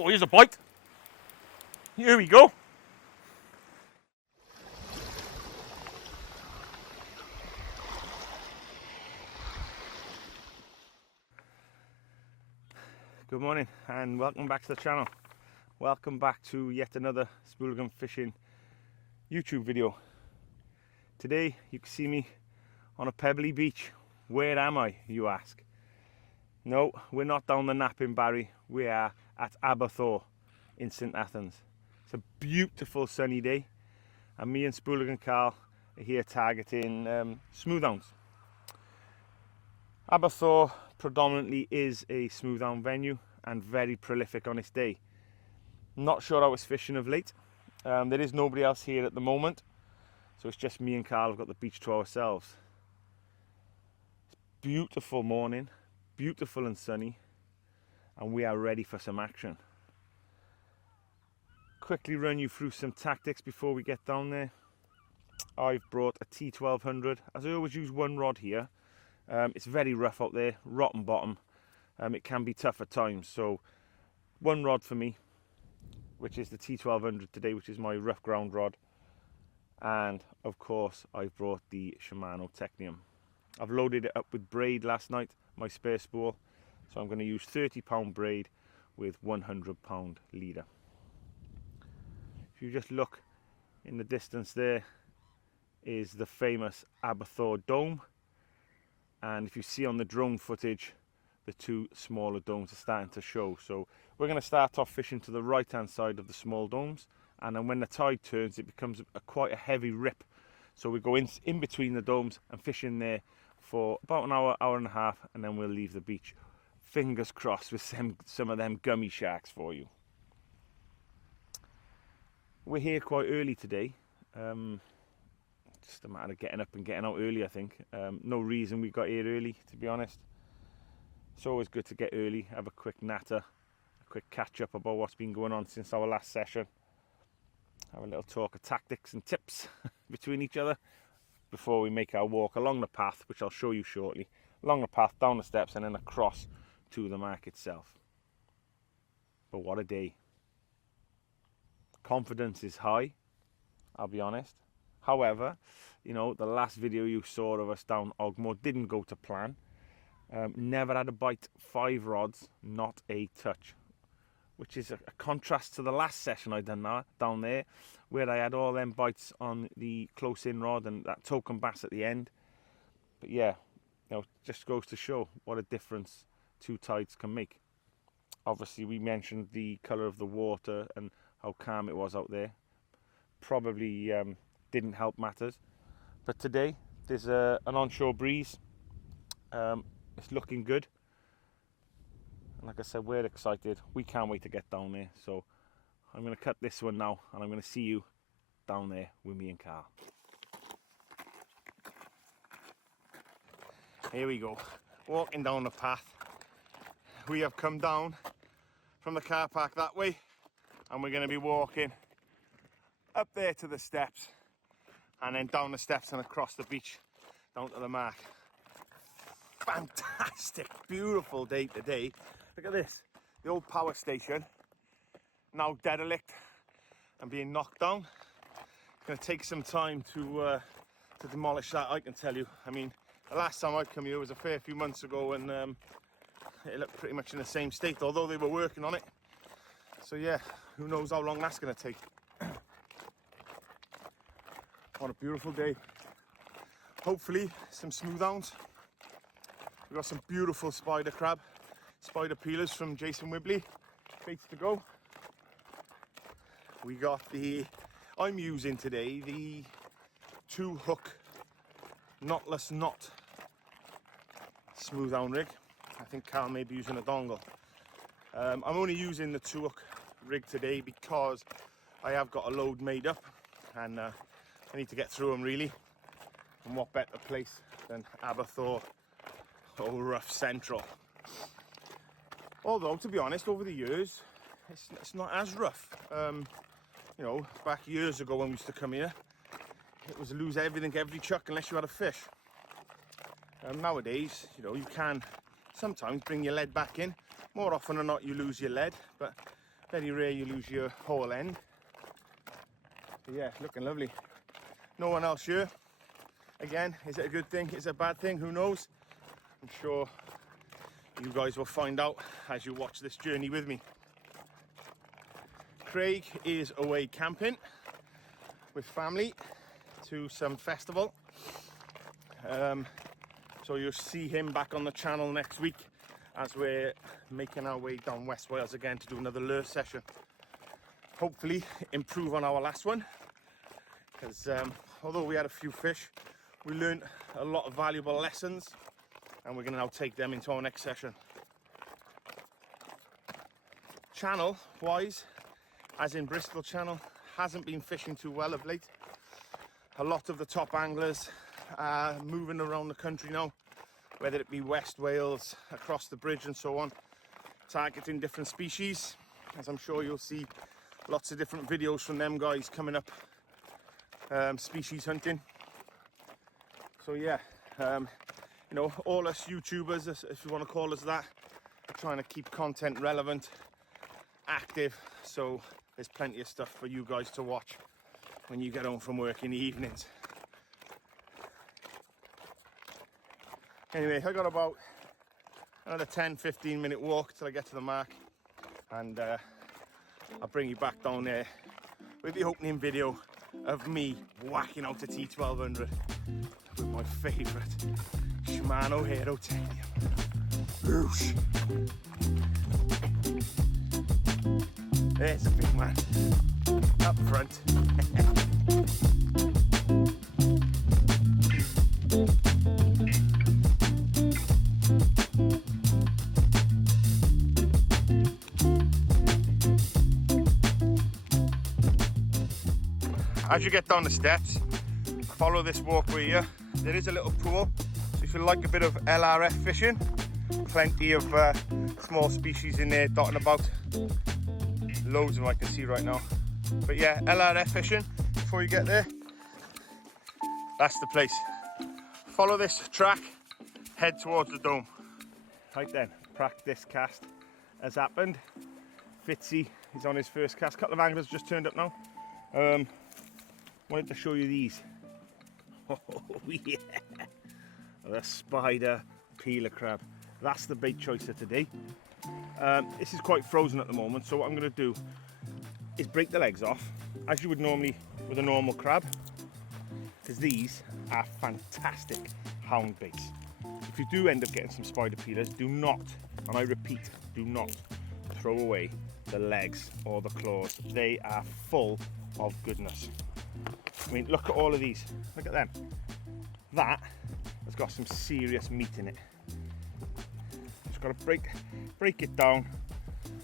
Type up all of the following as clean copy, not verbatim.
Oh, here's a bite. Here we go. Good morning and welcome back to the channel. Welcome back to yet another Spooligan fishing YouTube video. Today you can see me on a pebbly beach. Where am I, you ask? No, we're not down the Nap in Barry. We are at Aberthaw in St Athens. It's a beautiful sunny day and me and Spooligan Carl are here targeting smooth hounds. Aberthaw predominantly is a smooth hound venue and very prolific on its day. Not sure how it's fishing of late. There is nobody else here at the moment, so it's just me and Carl have got the beach to ourselves. It's beautiful morning, beautiful and sunny, and we are ready for some action. Quickly run you through some tactics before we get down there. I've brought a T1200, as I always use one rod here. It's very rough out there, rotten bottom. It can be tough at times, so one rod for me, which is the T1200 today, which is my rough ground rod. And of course I've brought the Shimano Technium. I've loaded it up with braid last night, my spare spool, so I'm going to use 30-pound braid with 100-pound leader. If you just look in the distance, there is the famous Aberthaw Dome. And if you see on the drone footage, the two smaller domes are starting to show. So we're going to start off fishing to the right hand side of the small domes, and then when the tide turns it becomes quite a heavy rip, so we go in between the domes and fish in there for about an hour and a half, and then we'll leave the beach. Fingers crossed with some of them gummy sharks for you. We're here quite early today. Just a matter of getting up and getting out early, I think. No reason we got here early, to be honest. It's always good to get early, have a quick natter, a quick catch up about what's been going on since our last session. Have a little talk of tactics and tips between each other before we make our walk along the path, which I'll show you shortly. Along the path, down the steps, and then across to the mark itself. But what a day. Confidence is high, I'll be honest. However, you know, the last video you saw of us down Ogmore didn't go to plan. Never had a bite, 5 rods, not a touch. Which is a contrast to the last session I done down there, where I had all them bites on the close in rod and that token bass at the end. But yeah, you know, just goes to show what a difference 2 tides can make. Obviously we mentioned the colour of the water and how calm it was out there. Probably didn't help matters, but today there's an onshore breeze. It's looking good, and like I said, we're excited. We can't wait to get down there, so I'm going to cut this one now and I'm going to see you down there with me and Carl. Here we go, walking down the path. We have come down from the car park that way, and we're going to be walking up there to the steps, and then down the steps and across the beach down to the mark. Fantastic, beautiful day today. Look at this, the old power station, now derelict and being knocked down. It's going to take some time to demolish that, I can tell you. I mean, the last time I come here was a fair few months ago, and it looked pretty much in the same state, although they were working on it. So yeah, who knows how long that's going to take. What a beautiful day. Hopefully some smooth hounds. We've got some beautiful spider crab, spider peelers from Jason Wibley, baits to go. We got I'm using today the 2-hook knotless knot smooth hound rig. I think Carl may be using a dongle. I'm only using the 2-hook rig today because I have got a load made up, and I need to get through them really. And what better place than Aberthaw, or rough central. Although, to be honest, over the years, it's not as rough. You know, back years ago when we used to come here, it was lose everything, every chuck, unless you had a fish. Nowadays, you know, you can sometimes bring your lead back in. More often than not, you lose your lead, but Very rare you lose your whole end. But yeah, looking lovely. No one else here. Again, is it a good thing? Is it a bad thing? Who knows? I'm sure you guys will find out as you watch this journey with me. Craig is away camping with family to some festival. So you'll see him back on the channel next week as we're making our way down West Wales again to do another lure session. Hopefully improve on our last one, because although we had a few fish, we learned a lot of valuable lessons, and we're going to now take them into our next session. Channel wise, as in Bristol channel, hasn't been fishing too well of late. A lot of the top anglers are moving around the country now, whether it be West Wales, across the bridge and so on, targeting different species. As I'm sure you'll see lots of different videos from them guys coming up, species hunting. So yeah, you know, all us YouTubers, if you want to call us that, are trying to keep content relevant, active, so there's plenty of stuff for you guys to watch when you get home from work in the evenings. Anyway, I got about another 10-15 minute walk till I get to the mark, and I'll bring you back down there with the opening video of me whacking out a T1200 with my favourite Shimano Hero Titanium. Whoosh! There's a big man up front. As you get down the steps, follow this walkway here. There is a little pool, so if you like a bit of LRF fishing, plenty of small species in there dotting about. Loads of them I can see right now. But yeah, LRF fishing, before you get there, that's the place. Follow this track, head towards the dome. Right then, practice cast has happened. Fitzy is on his first cast. A couple of anglers just turned up now. Wanted to show you these. Oh yeah, the spider peeler crab. That's the bait choice of today. This is quite frozen at the moment, so what I'm going to do is break the legs off as you would normally with a normal crab, because these are fantastic hound baits. If you do end up getting some spider peelers, do not, and I repeat, do not throw away the legs or the claws. They are full of goodness. I mean, look at all of these. Look at them. That has got some serious meat in it. Just got to break it down.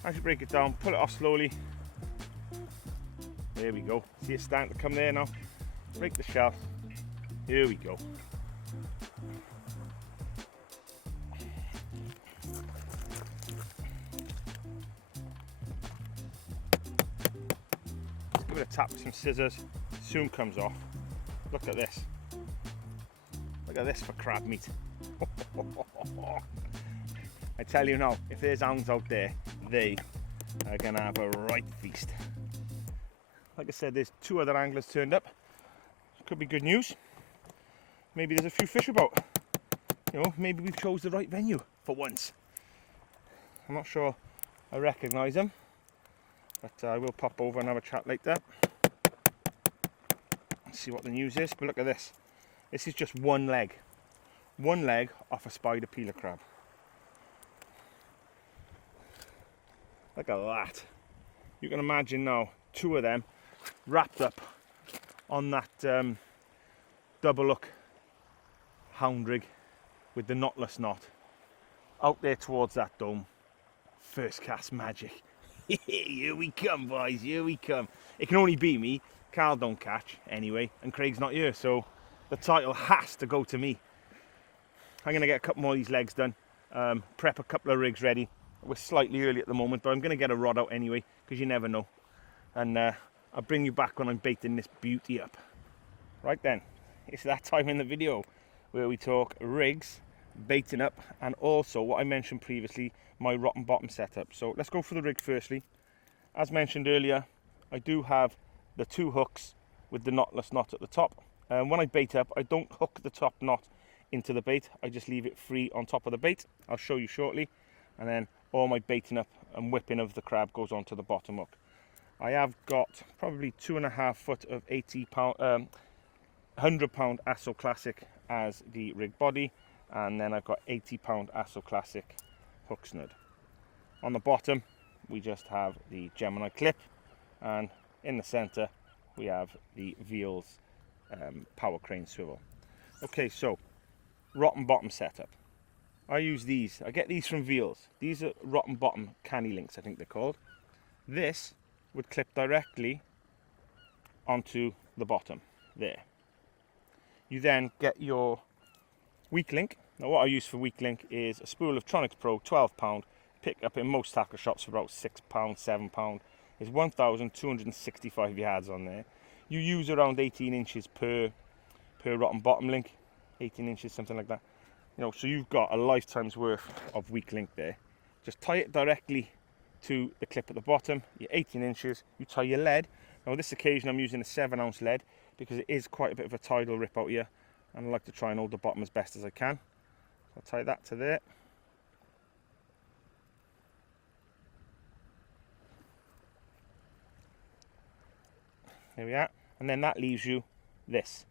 As you break it down, pull it off slowly. There we go. See it starting to come there now. Break the shell. Here we go. Give it a tap with some scissors. Soon comes off. Look at this. Look at this for crab meat. I tell you now, if there's hounds out there, they are gonna have a right feast. Like I said, there's 2 other anglers turned up. Could be good news. Maybe there's a few fish about. You know, maybe we chose the right venue for once. I'm not sure I recognise them, but I will pop over and have a chat later. See what the news is. But look at this. This is just one leg off a spider peeler crab. Look at that. You can imagine now 2 of them wrapped up on that double hook hound rig with the knotless knot out there towards that dome. First cast magic. Here we come, boys, here we come. It can only be me. Carl don't catch anyway, and Craig's not here, so the title has to go to me. I'm going to get a couple more of these legs done, prep a couple of rigs ready. We're slightly early at the moment, but I'm going to get a rod out anyway, because you never know. And I'll bring you back when I'm baiting this beauty up. Right then, it's that time in the video where we talk rigs, baiting up, and also what I mentioned previously, my rotten bottom setup. So let's go for the rig firstly. As mentioned earlier, I do have the 2 hooks with the knotless knot at the top. When I bait up, I don't hook the top knot into the bait. I just leave it free on top of the bait. I'll show you shortly. And then all my baiting up and whipping of the crab goes onto the bottom hook. I have got probably 2.5 foot of 100 pound Asso Classic as the rig body, and then I've got 80 pound Asso Classic hook snood. On the bottom we just have the Gemini clip, and in the center we have the Veals power crane swivel. Okay, so rotten bottom setup. I use these. I get these from Veals. These are rotten bottom canny links, I think they're called. This would clip directly onto the bottom there. You then get your weak link. Now what I use for weak link is a spool of Tronics Pro 12 pound, pick up in most tackle shops for about 6 pound, 7 pound. There's 1,265 yards on there. You use around 18 inches per rotten bottom link, 18 inches, something like that. You know, so you've got a lifetime's worth of weak link there. Just tie it directly to the clip at the bottom. You're 18 inches. You tie your lead. Now, on this occasion, I'm using a 7-ounce lead because it is quite a bit of a tidal rip out here, and I like to try and hold the bottom as best as I can. So I'll tie that to there. There we are. And then that leaves you this.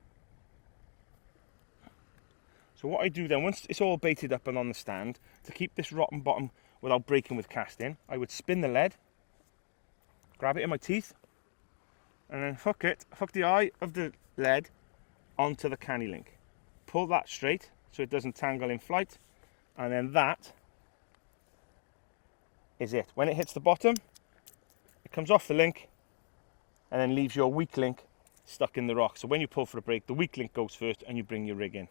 So what I do then, once it's all baited up and on the stand, to keep this rotten bottom without breaking with casting, I would spin the lead, grab it in my teeth, and then hook the eye of the lead onto the canny link. Pull that straight so it doesn't tangle in flight, and then that is it. When it hits the bottom, it comes off the link and then leaves your weak link stuck in the rock. So when you pull for a break, the weak link goes first and you bring your rig in.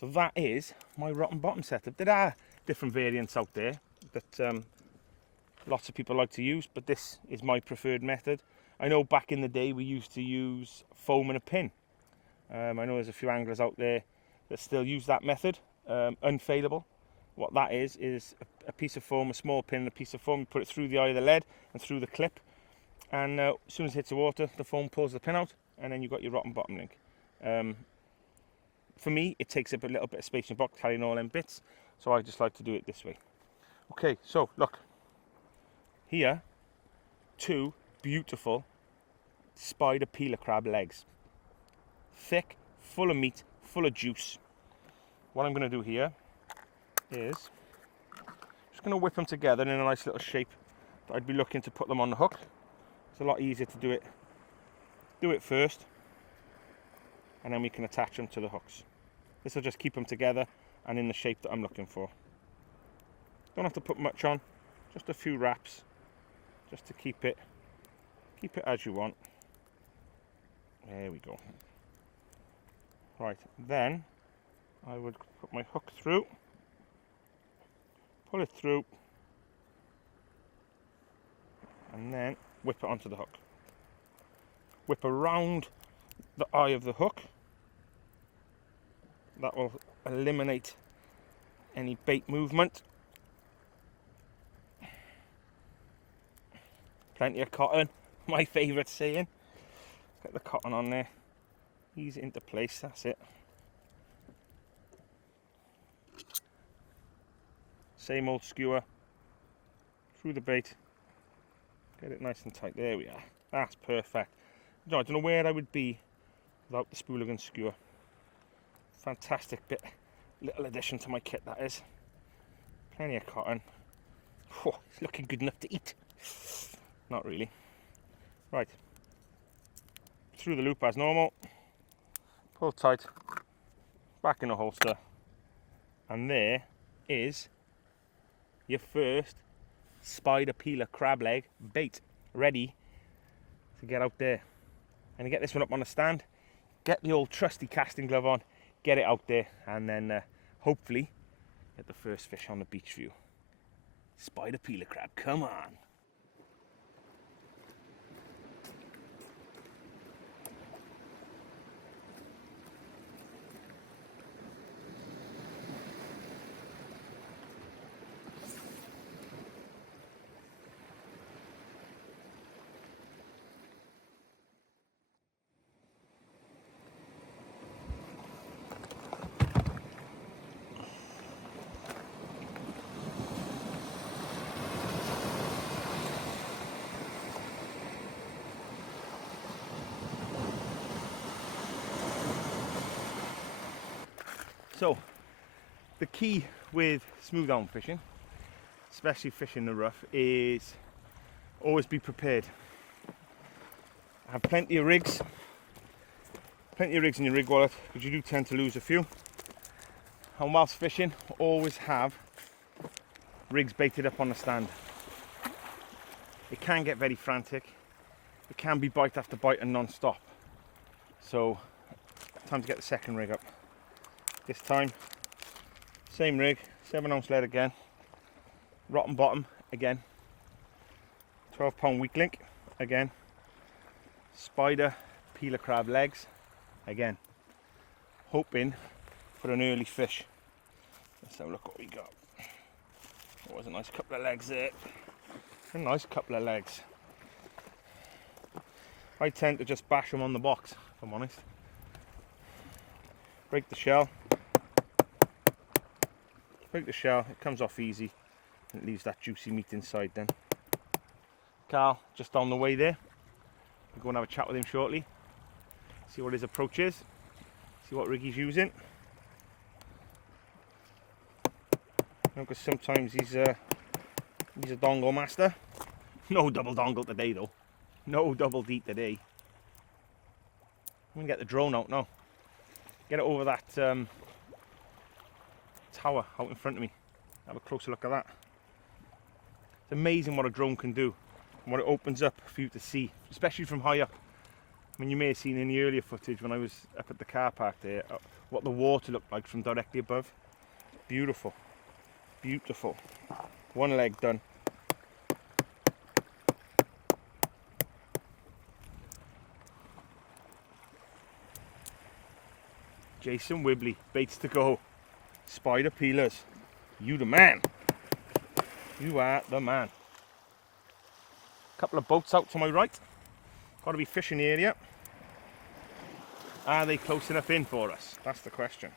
So that is my rotten bottom setup. There are different variants out there that lots of people like to use, but this is my preferred method. I know back in the day we used to use foam and a pin. I know there's a few anglers out there that still use that method, unfailable. What that is a piece of foam, a small pin and a piece of foam. You put it through the eye of the lead and through the clip, and as soon as it hits the water, the foam pulls the pin out, and then you've got your rotten bottom link. For me, it takes up a little bit of space in your box carrying all them bits, so I just like to do it this way. Okay, so look, here, 2 beautiful spider peeler crab legs. Thick, full of meat, full of juice. What I'm going to do here is just going to whip them together in a nice little shape that I'd be looking to put them on the hook. It's a lot easier to do it first, and then we can attach them to the hooks. This will just keep them together and in the shape that I'm looking for. Don't have to put much on, just a few wraps, just to keep it as you want. There we go. Right, then I would put my hook through, pull it through, and then whip it onto the hook. Whip around the eye of the hook. That will eliminate any bait movement. Plenty of cotton, my favourite saying. Get the cotton on there, ease it into place, that's it. Same old skewer, through the bait, get it nice and tight, there we are, that's perfect. No, I don't know where I would be without the Spooligan skewer. Fantastic bit, little addition to my kit that is. Plenty of cotton. Whew, it's looking good enough to eat. Not really. Right, through the loop as normal, pull tight, back in the holster, and there is your first spider peeler crab leg bait ready to get out there. And to get this one up on the stand, get the old trusty casting glove on, get it out there, and then hopefully get the first fish on the beach view. Spider peeler crab, come on. The key with smooth hound fishing, especially fishing the rough, is always be prepared. Have plenty of rigs in your rig wallet, because you do tend to lose a few. And whilst fishing, always have rigs baited up on the stand. It can get very frantic. It can be bite after bite and non-stop. So, time to get the second rig up. This time, same rig, 7-ounce lead again, rotten bottom again, 12-pound weak link again, spider peeler crab legs again, hoping for an early fish. Let's have a look what we got. Oh, there's a nice couple of legs there. A nice couple of legs. I tend to just bash them on the box, if I'm honest. Break the shell. Break the shell, it comes off easy. And it leaves that juicy meat inside then. Carl, just on the way there. We'll go and have a chat with him shortly. See what his approach is. See what rig he's using. Because sometimes he's a dongle master. No double dongle today though. No double deep today. I'm gonna get the drone out now. Get it over that tower out in front of me. Have a closer look at that. It's amazing what a drone can do and what it opens up for you to see, especially from high up. I mean, you may have seen in the earlier footage when I was up at the car park there, what the water looked like from directly above. Beautiful. Beautiful. One leg done. Jason Wibley, baits to go. Spider peelers. You the man. You are the man. Couple of boats out to my right. Got to be fishing the area. Are they close enough in for us? That's the question.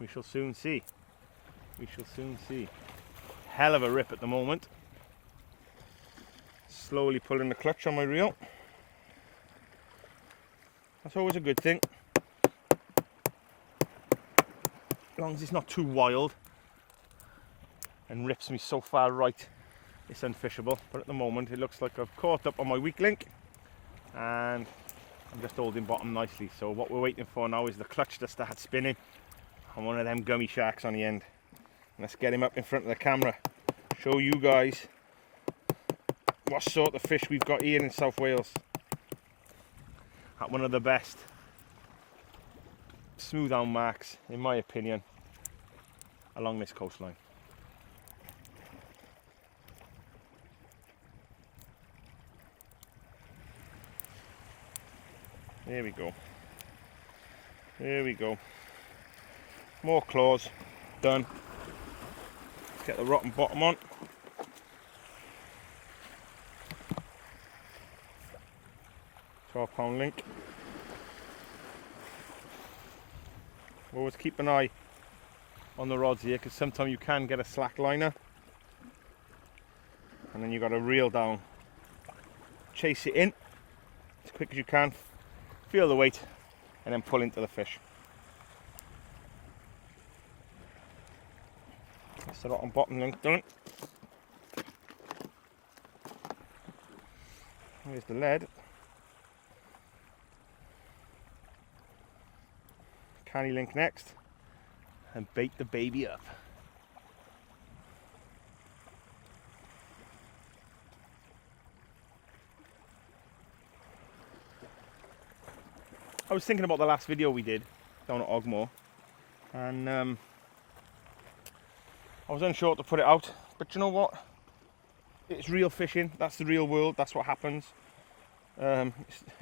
We shall soon see. We shall soon see. Hell of a rip at the moment. Slowly pulling the clutch on my reel. That's always a good thing. As long as it's not too wild and rips me so far right, it's unfishable. But at the moment it looks like I've caught up on my weak link and I'm just holding bottom nicely. So what we're waiting for now is the clutch to start spinning and one of them gummy sharks on the end. Let's get him up in front of the camera, show you guys what sort of fish we've got here in South Wales. At one of the best smooth hound marks, in my opinion, along this coastline. There we go. There we go. More claws. Done. Let's get the rotten bottom on. £12 link. Always keep an eye on the rods here, because sometimes you can get a slack liner and then you've got to reel down, chase it in as quick as you can, feel the weight and then pull into the fish. That's the rotten bottom link done. Here's the lead. Canny link next and bait the baby up. I was thinking about the last video we did down at Ogmore and I was unsure to put it out, but you know what, it's real fishing, that's the real world, that's what happens. You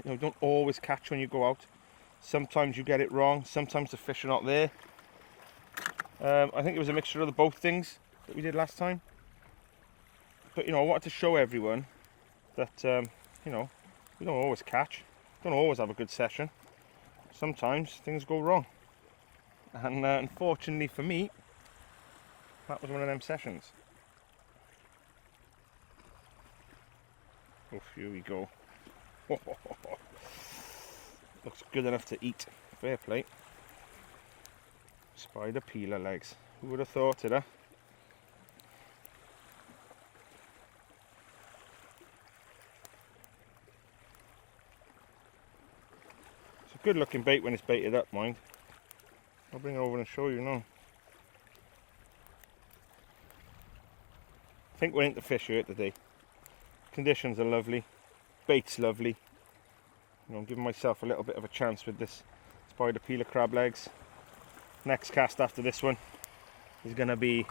know, don't always catch when you go out. Sometimes you get it wrong, sometimes the fish are not there. I think it was a mixture of the both things that we did last time. But you know, I wanted to show everyone that you know, we don't always catch, don't always have a good session. Sometimes things go wrong. And unfortunately for me, that was one of them sessions. Oh, here we go. Looks good enough to eat. Fair play. Spider peeler legs. Who would have thought it, huh? It's a good looking bait when it's baited up, mind. I'll bring it over and show you now. I think we're into fish here today. Conditions are lovely. Bait's lovely. You know, I'm giving myself a little bit of a chance with this spider peeler crab legs. Next cast after this one is going to be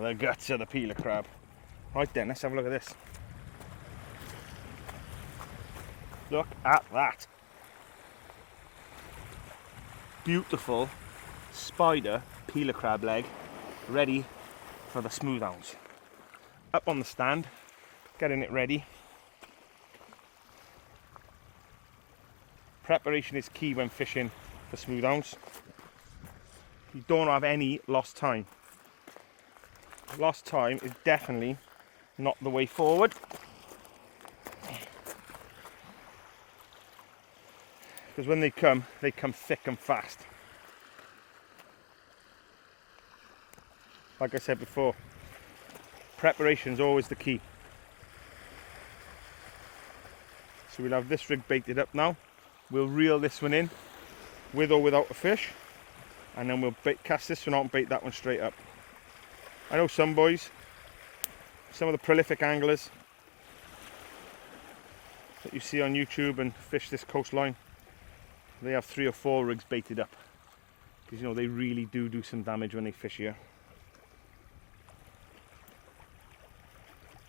the guts of the peeler crab. Right then, let's have a look at this. Look at that. Beautiful spider peeler crab leg, ready for the Smooth Hounds. Up on the stand, getting it ready. Preparation is key when fishing for Smooth Hounds. You don't have any lost time. Lost time is definitely not the way forward. Because when they come thick and fast. Like I said before, preparation is always the key. So we'll have this rig baited up now. We'll reel this one in, with or without a fish, and then we'll cast this one out and bait that one straight up. I know some boys, some of the prolific anglers that you see on YouTube and fish this coastline, they have 3 or 4 rigs baited up, because you know they really do some damage when they fish here.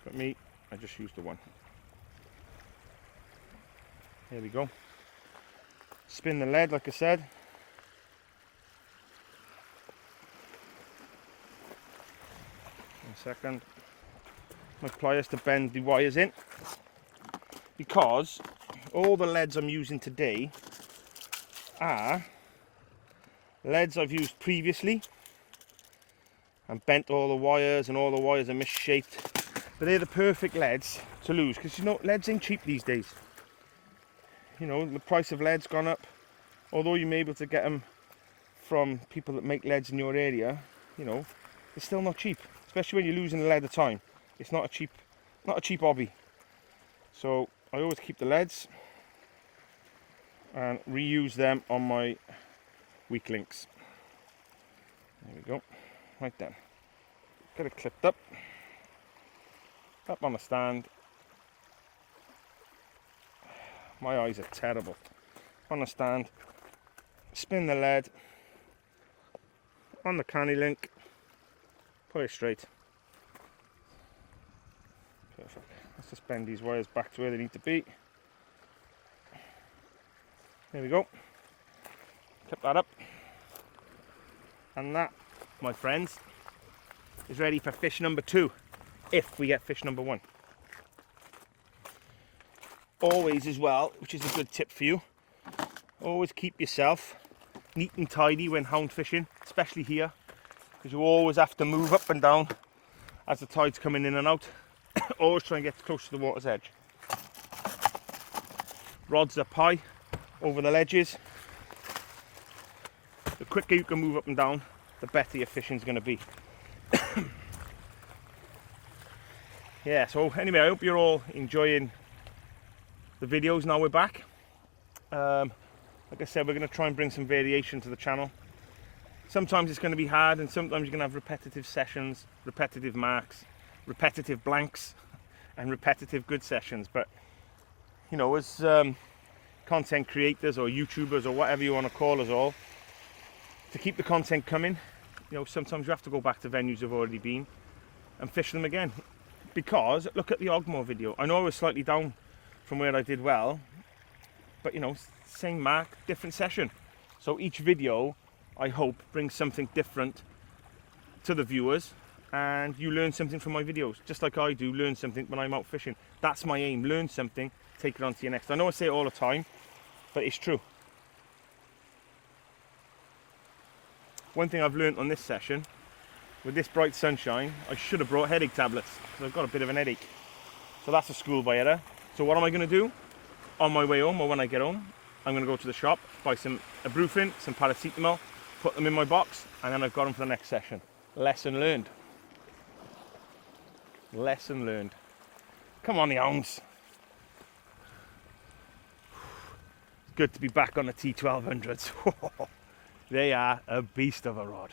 But me, I just used the one. Here we go. Spin the lead, like I said. One second. My pliers to bend the wires in, because all the leads I'm using today are leads I've used previously and bent all the wires, and all the wires are misshaped. But they're the perfect leads to lose, because you know leads ain't cheap these days. You know, the price of lead's gone up. Although you may be able to get them from people that make leads in your area, you know, it's still not cheap. Especially when you're losing a lead at a time. It's not a cheap hobby. So I always keep the leads and reuse them on my weak links. There we go. Right then. Get it clipped up. Up on the stand. My eyes are terrible. On the stand, spin the lead on the canny link, put it straight. Perfect. Let's just bend these wires back to where they need to be. There we go. Clip that up. And that, my friends, is ready for fish number 2, if we get fish number 1. Always as well, which is a good tip for you, always keep yourself neat and tidy when hound fishing, especially here, because you always have to move up and down as the tide's coming in and out. Always try and get close to the water's edge. Rods up high over the ledges. The quicker you can move up and down, the better your fishing's going to be. Yeah, so anyway, I hope you're all enjoying the videos. Now we're back. Like I said, we're going to try and bring some variation to the channel. Sometimes it's going to be hard, and sometimes you're going to have repetitive sessions, repetitive marks, repetitive blanks, and repetitive good sessions. But you know, as content creators or YouTubers or whatever you want to call us all, to keep the content coming, you know, sometimes you have to go back to venues you've already been and fish them again. Because look at the Ogmore video. I know I was slightly down from where I did well, but you know, same mark, different session. So each video, I hope, brings something different to the viewers, and you learn something from my videos, just like I do learn something when I'm out fishing. That's my aim, learn something, take it on to your next. I know I say it all the time, but it's true. One thing I've learned on this session, with this bright sunshine, I should have brought headache tablets, because I've got a bit of an headache. So that's a schoolboy error. So what am I going to do? On my way home, or when I get home, I'm going to go to the shop, buy some ibuprofen, some paracetamol, put them in my box, and then I've got them for the next session. Lesson learned. Lesson learned. Come on, the Hounds. It's good to be back on the T1200s. They are a beast of a rod.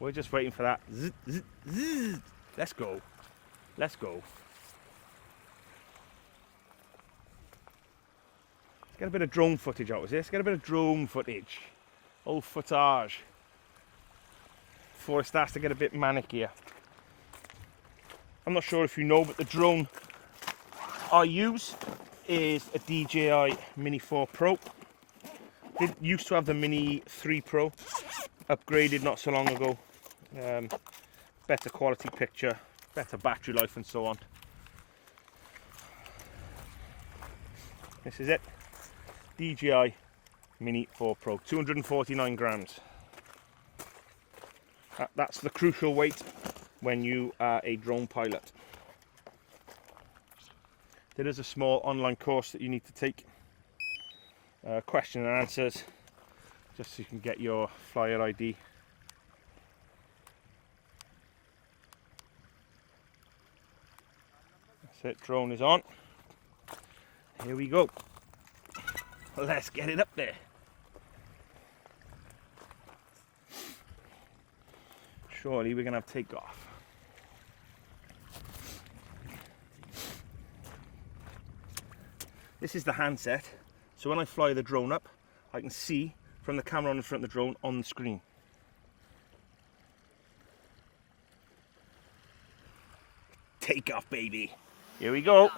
We're just waiting for that. Zzz, zzz, zzz. Let's go. Let's go. Let's get a bit of drone footage out of this. Get a bit of drone footage. Old footage. Before it starts to get a bit manic here. I'm not sure if you know, but the drone I use is a DJI Mini 4 Pro. It used to have the Mini 3 Pro, upgraded not so long ago. Better quality picture, better battery life and so on. This is it. DJI Mini 4 Pro, 249 grams. That's the crucial weight when you are a drone pilot. There is a small online course that you need to take. Question and answers, just so you can get your flyer ID. That's it, drone is on. Here we go. Let's get it up there. Surely we're going to have takeoff. This is the handset, so when I fly the drone up, I can see from the camera on the front of the drone on the screen. Take off, baby. Here we go.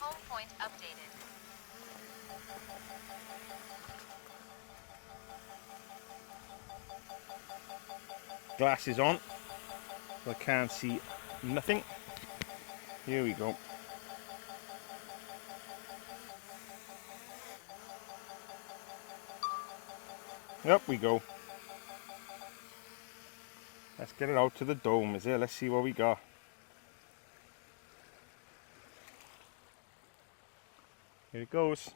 Home point updated. Glasses on, so I can't see nothing. Here we go. Up we go. Let's get it out to the dome, is it? Let's see what we got. Here it goes.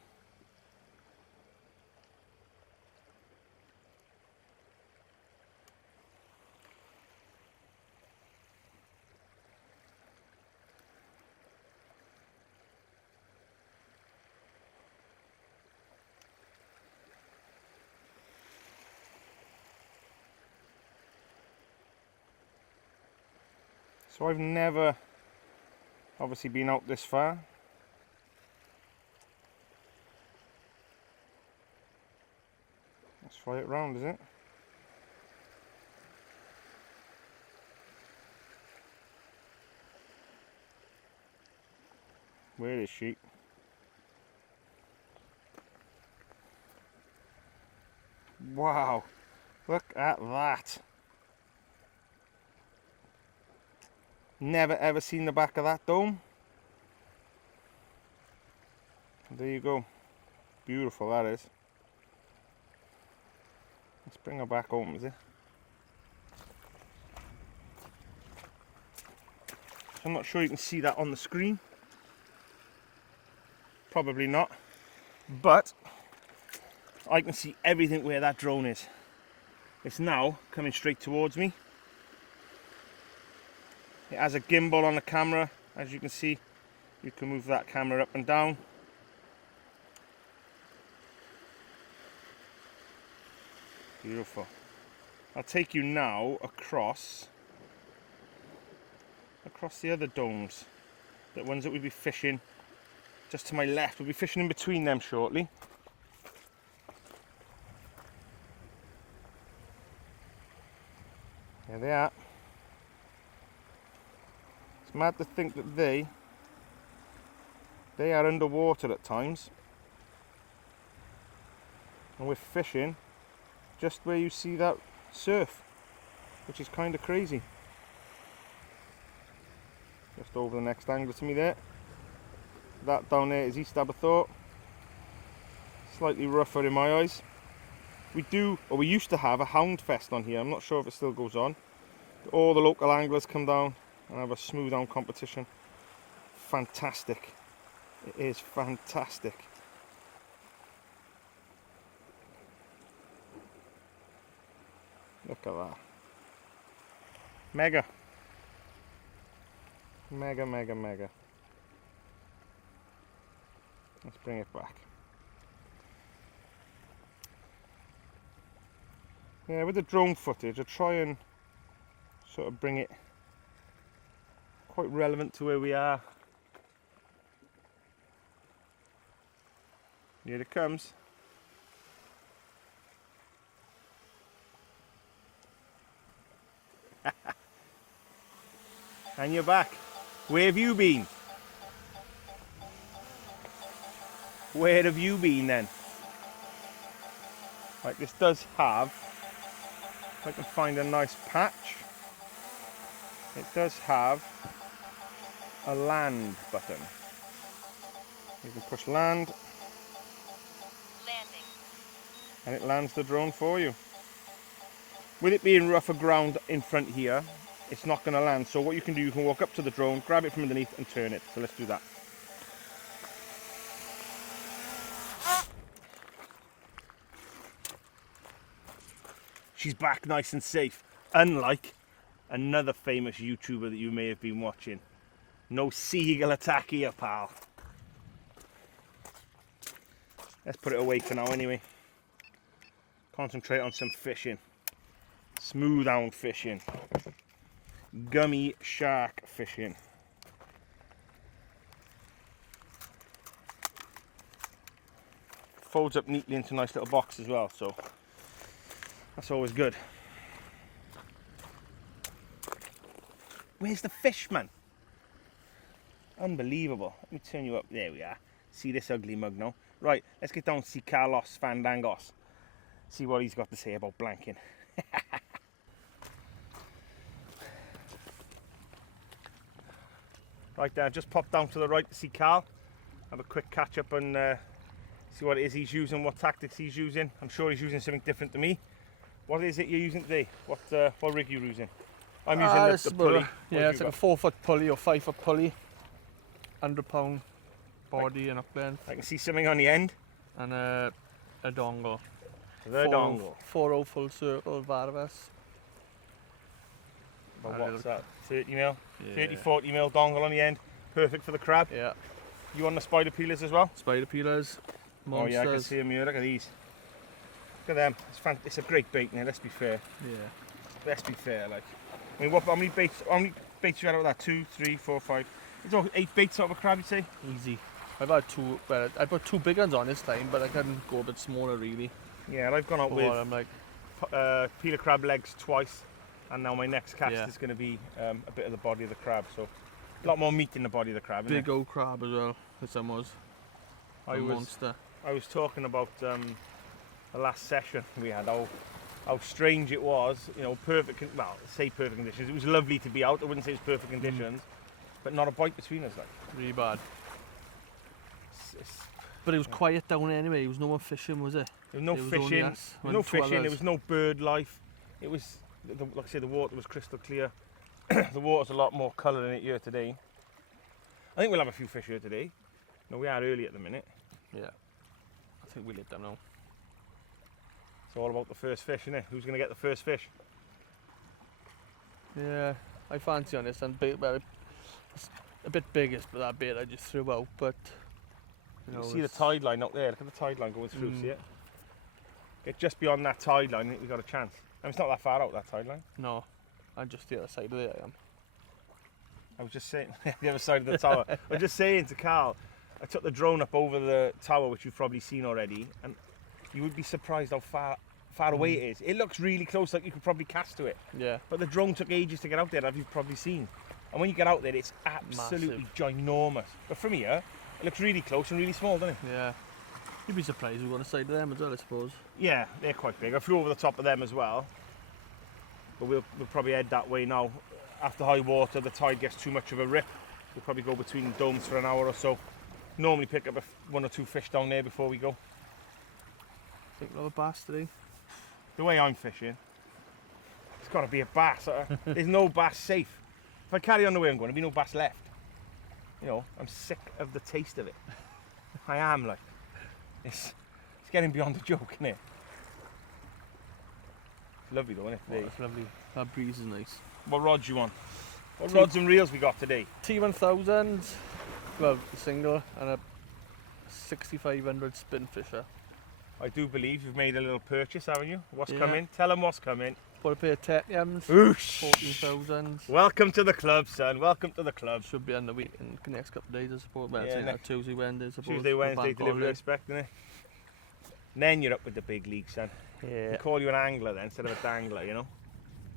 So I've never obviously been out this far. Let's fly it round, is it? Where is she? Wow, look at that. Never ever seen the back of that dome. There you go. Beautiful that is. Let's bring her back home, is it? I'm not sure you can see that on the screen. Probably not. But I can see everything where that drone is. It's now coming straight towards me. It has a gimbal on the camera, as you can see. You can move that camera up and down. Beautiful. I'll take you now across the other domes. The ones that we'll be fishing just to my left. We'll be fishing in between them shortly. There they are. It's mad to think that they are underwater at times, and we're fishing just where you see that surf, which is kind of crazy. Just over the next angle to me there. That down there is East Aberthaw. Slightly rougher in my eyes. We used to have a Hound Fest on here. I'm not sure if it still goes on. All the local anglers come down and have a smooth hound competition. Fantastic. It is fantastic. at that. Mega. Mega, mega, mega. Let's bring it back. Yeah, with the drone footage, I try and sort of bring it quite relevant to where we are. Here it comes. And you're back. Where have you been? Where have you been then? Right, this does have, if I can find a nice patch, it does have a land button. You can push land Landing. and it lands the drone for you. With it being rougher ground in front here, it's not going to land. So what you can do, you can walk up to the drone, grab it from underneath and turn it. So let's do that. She's back nice and safe, unlike another famous YouTuber that you may have been watching. No seagull attack here, pal. Let's put it away for now anyway. Concentrate on some fishing. Smooth hound fishing. Gummy shark fishing. Folds up neatly into a nice little box as well, so that's always good. Where's the fish, man? Unbelievable. Let me turn you up. There we are. See this ugly mug now? Right, let's get down and see Carlos Fandangos. See what he's got to say about blanking. Right there, just popped down to the right to see Carl. Have a quick catch up and see what it is he's using, what tactics he's using. I'm sure he's using something different to me. What is it you're using today? What rig are you using? I'm using the pulley. Yeah, it's like a 4-foot pulley or 5-foot pulley. 100-pound body and up length. I can see something on the end. And a dongle. The dongle. 4-0 full circle Varves. But what's that? 30 mil? Yeah. 30, 40 mil dongle on the end. Perfect for the crab. Yeah. You on the spider peelers as well? Spider peelers. Monsters. Oh yeah, I can see them here. Look at these. Look at them. It's a great bait now, let's be fair. Yeah. Let's be fair, like. I mean, how many baits you had out of that? 2, 3, 4, 5. It's all 8 baits out of a crab, you'd say? Easy. I've had two, well, I put 2 big ones on this time, but I couldn't go a bit smaller really. Yeah, and I've gone out with I'm like, peeler crab legs twice, and now my next cast Yeah. is going to be a bit of the body of the crab, so a lot more meat in the body of the crab. big old crab as well. This one was a monster. I was talking about the last session we had, how strange it was, you know, well, say perfect conditions. It was lovely to be out, I wouldn't say it was perfect conditions, but not a bite between us, like. Really bad. It's, But it was quiet down there anyway. There was no one fishing, was it? there was no It was only fishing, us there was no and 2 fishing, there others. was no bird life. It was, like I say, the water was crystal clear. The water's a lot more colour in it here today. I think we'll have a few fish here today. No, we are early at the minute. Yeah. I think we let them know. It's all about the first fish, isn't it? Who's going to get the first fish? Yeah, I fancy on this and bait, well, it's a bit bigger for that bait I just threw out, but You see the tide line out there. Look at the tide line going through. See it? Get just beyond that tide line, I think we've got a chance. I mean, it's not that far out, that tide line. No, I'm just the other side of there. I am. I was just saying, the other side of the tower. I was just saying to Carl, I took the drone up over the tower, which you've probably seen already, and you would be surprised how far away it is. It looks really close, like you could probably cast to it. Yeah. But the drone took ages to get out there, as you've probably seen. And when you get out there, it's absolutely ginormous. But from here, it looks really close and really small, doesn't it? Yeah. You'd be surprised we've got a side of them as well, I suppose. Yeah, they're quite big. I flew over the top of them as well. But we'll probably head that way now. After high water, the tide gets too much of a rip. We'll probably go between domes for an hour or so. Normally pick up 1 or 2 fish down there before we go. Think we'll have a bass today. The way I'm fishing, it's got to be a bass. There's no bass safe. If I carry on the way I'm going, there'll be no bass left. You know, I'm sick of the taste of it. I am, like. It's getting beyond a joke, isn't it? Lovely though, isn't it? Oh, Today? it's lovely. That breeze is nice. What rods you want? What rods and reels we got today? T1000, well, a single, and a 6500 spin fisher. I do believe you've made a little purchase, haven't you? What's Yeah. coming? Tell them what's coming. Bought a pair of Tetiums, Oosh! 14,000. Welcome to the club, son. Welcome to the club. Should be on the week in the next couple of days, I suppose. Well, Yeah, it's next- Tuesday, Wednesday, I suppose. Tuesday, with Wednesday, bank delivery, I holiday. expect, innit? And then you're up with the big league, son. Yeah, We call you an angler then instead of a dangler, you know?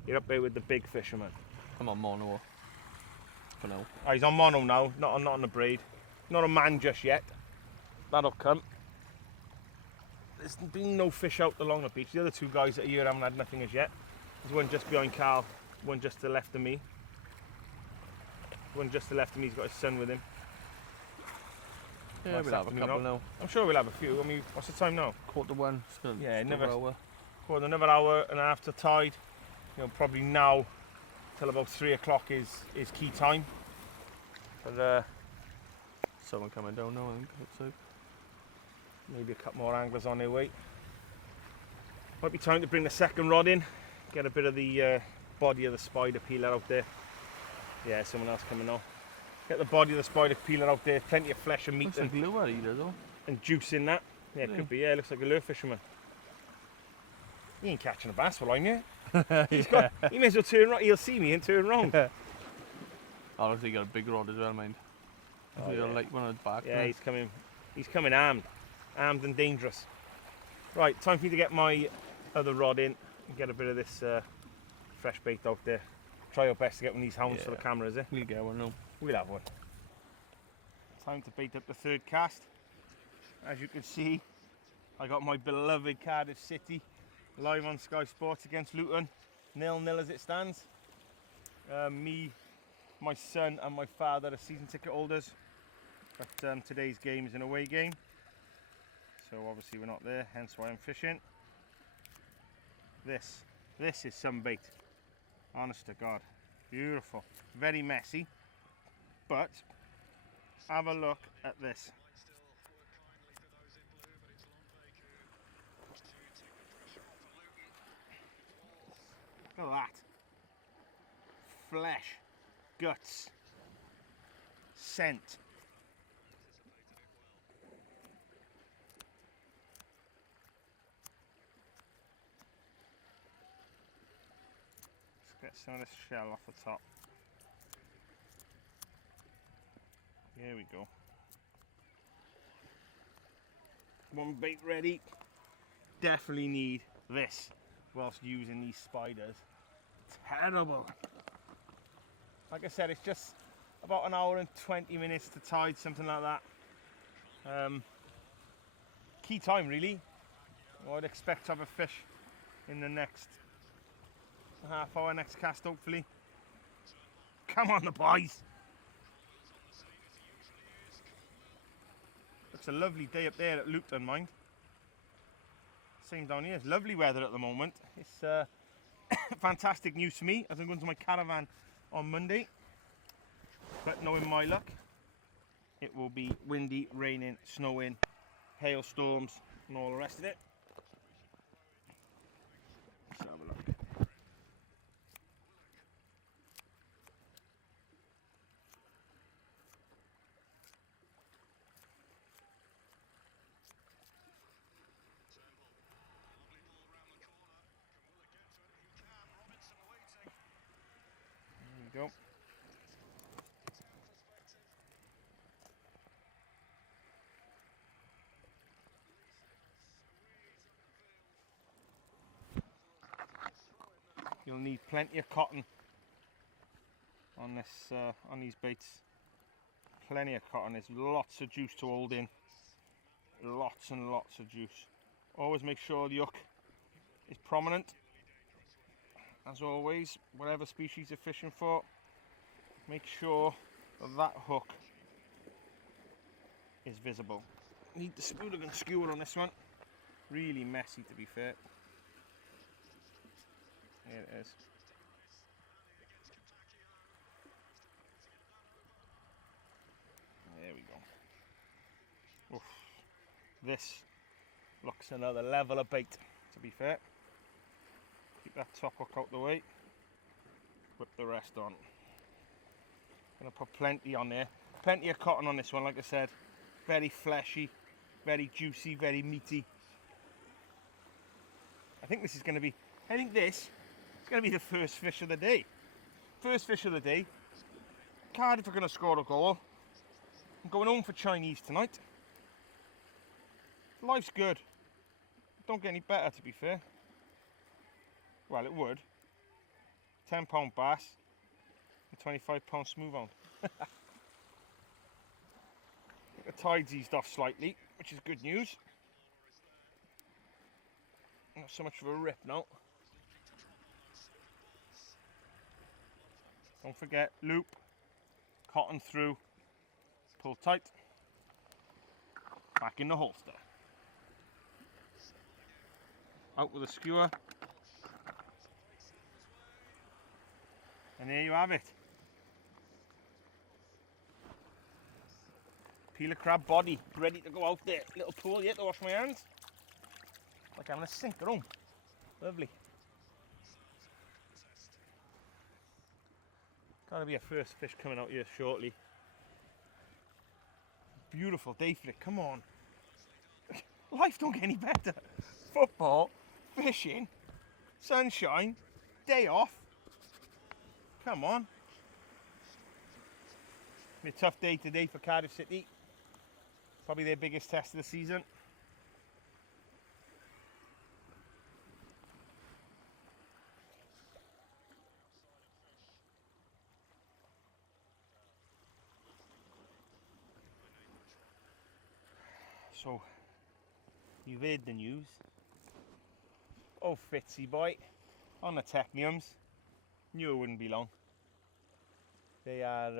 You're up there with the big fisherman. I'm on mono for now. Oh, he's on mono now, not on the braid. Not a man just yet. That'll come. There's been no fish out along the beach. The other two guys that are here haven't had nothing as yet. There's one just behind Carl, one just to the left of me. One just to the left of me, he's got his son with him. Yeah, Nice we'll have a afternoon couple out. now. I'm sure we'll have a few. I mean, what's the time now? 1:45. Still, Yeah, still never- an hour. Well, another hour and a half to tide. You know, probably now till about 3 o'clock is key time. But Someone coming down now, I think. So. maybe a couple more anglers on their way. Might be time to bring the second rod in. Get a bit of the body of the spider peeler out there. Yeah, someone else coming now. Get the body of the spider peeler out there. Plenty of flesh and meat Looks like lure either, though. and juice in that. Yeah, it could be. Yeah, it looks like a lure fisherman. He ain't catching a bass for long, yeah? He may as well turn right. He'll see me and turn round. Obviously, got a big rod as well, mind. Oh, You got a yeah. light one on his back. Yeah, there. he's coming. He's coming armed and dangerous. Right, time for me to get my other rod in and get a bit of this fresh bait out there. Try our best to get one of these hounds for the Yeah. cameras, eh? We'll get one now. We'll have one. Time to bait up the third cast. As you can see, I got my beloved Cardiff City live on Sky Sports against Luton. 0-0 as it stands. Me, my son and my father are season ticket holders. But today's game is an away game. So obviously we're not there, hence why I'm fishing. This is some bait. Honest to God. Beautiful. Very messy. But have a look at this. Look at that. Flesh, guts, scent. Let's get some of this shell off the top. Here we go. One bait ready. Definitely need this whilst using these spiders. Terrible. Like I said, it's just about an hour and 20 minutes to tide, something like that. Key time really. I'd expect to have a fish in the next half hour, next cast hopefully. Come on the boys. Looks a lovely day up there at Luton, mind. Same down here. It's lovely weather at the moment. It's fantastic news for me as I'm going to my caravan on Monday. But knowing my luck, it will be windy, raining, snowing, hailstorms and all the rest of it. Let's have a look. There we go. You'll need plenty of cotton on this, on these baits. Plenty of cotton. There's lots of juice to hold in. Lots and lots of juice. Always make sure the hook is prominent. As always, whatever species you're fishing for, make sure that hook is visible. Need the Spooligan skewer on this one. Really messy, to be fair. Here it is. There we go. Oof. This looks another level of bait, to be fair. Keep that top hook out the way. Whip the rest on. Gonna put plenty on there. Plenty of cotton on this one, like I said. Very fleshy, very juicy, very meaty. I think this is gonna be the first fish of the day. First fish of the day. Cardiff are gonna score a goal. I'm going home for Chinese tonight. Life's good. Don't get any better, to be fair. Well, it would. £10 bass and £25 smooth hound. The tide's eased off slightly, which is good news. Not so much of a rip now. Don't forget, loop, cotton through, pull tight, back in the holster. Out with a skewer. And there you have it. Peeler crab body, ready to go out there. Little pool yet to wash my hands. Like having a sink at home. Lovely. Gotta be a first fish coming out here shortly. Beautiful day for it, come on. Life don't get any better. Football, fishing, sunshine, day off. Come on. It's a tough day today for Cardiff City. Probably their biggest test of the season. So, you've heard the news. Oh, Fitzy boy, on the Techniums. Knew it wouldn't be long. They are,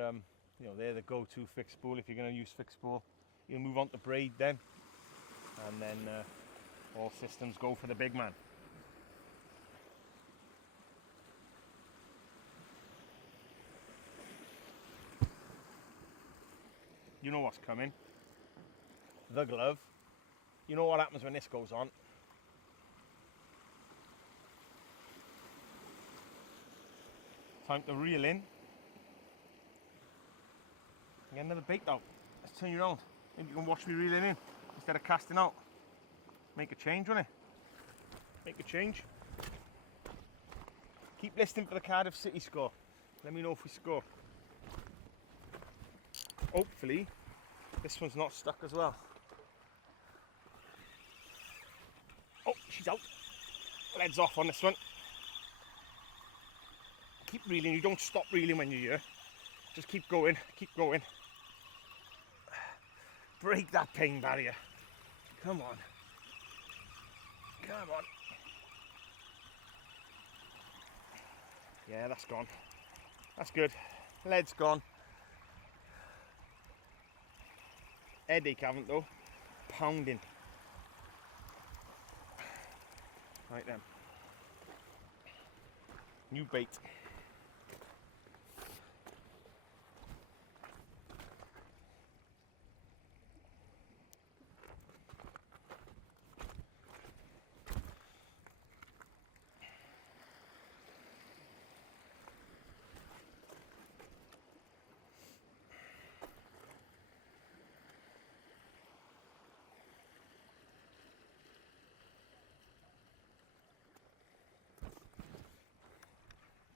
they're the go-to fixed spool if you're going to use fixed spool. You'll move on to braid then, and then all systems go for the big man. You know what's coming. The glove. You know what happens when this goes on. Time to reel in. Get another bait out. Let's turn you around. Maybe you can watch me reeling in instead of casting out. Make a change, won't it? Make a change. Keep listening for the Cardiff City score. Let me know if we score. Hopefully, this one's not stuck as well. Oh, she's out. Lead's off on this one. Keep reeling. You don't stop reeling when you're here. Just keep going. Keep going. Break that pain barrier. Come on. Come on. Yeah, that's gone. That's good. Lead's gone. Headache haven't though. Pounding. Right then. New bait.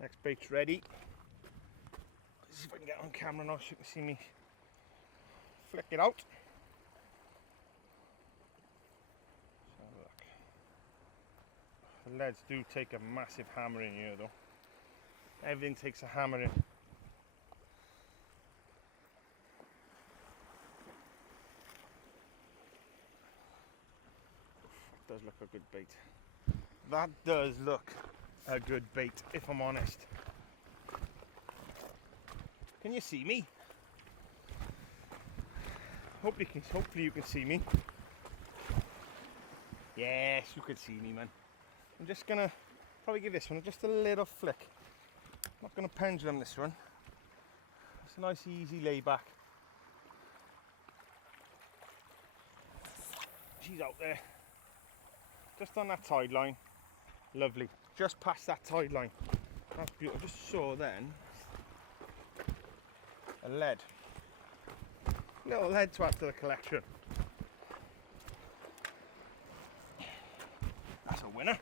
Next bait's ready. Let's see if I can get on camera now so you can see me flick it out. Let's have a look. The leads do take a massive hammering here though. Everything takes a hammering. That does look a good bait. That does look a good bait, if I'm honest. Can you see me? Hopefully you can see me. Yes, you can see me, man. I'm just gonna probably give this one just a little flick. I'm not gonna pendulum this one. It's a nice easy layback. She's out there. Just on that tide line. Lovely. Just past that tide line. That's beautiful. I just saw then a lead. Little lead to add to the collection. That's a winner.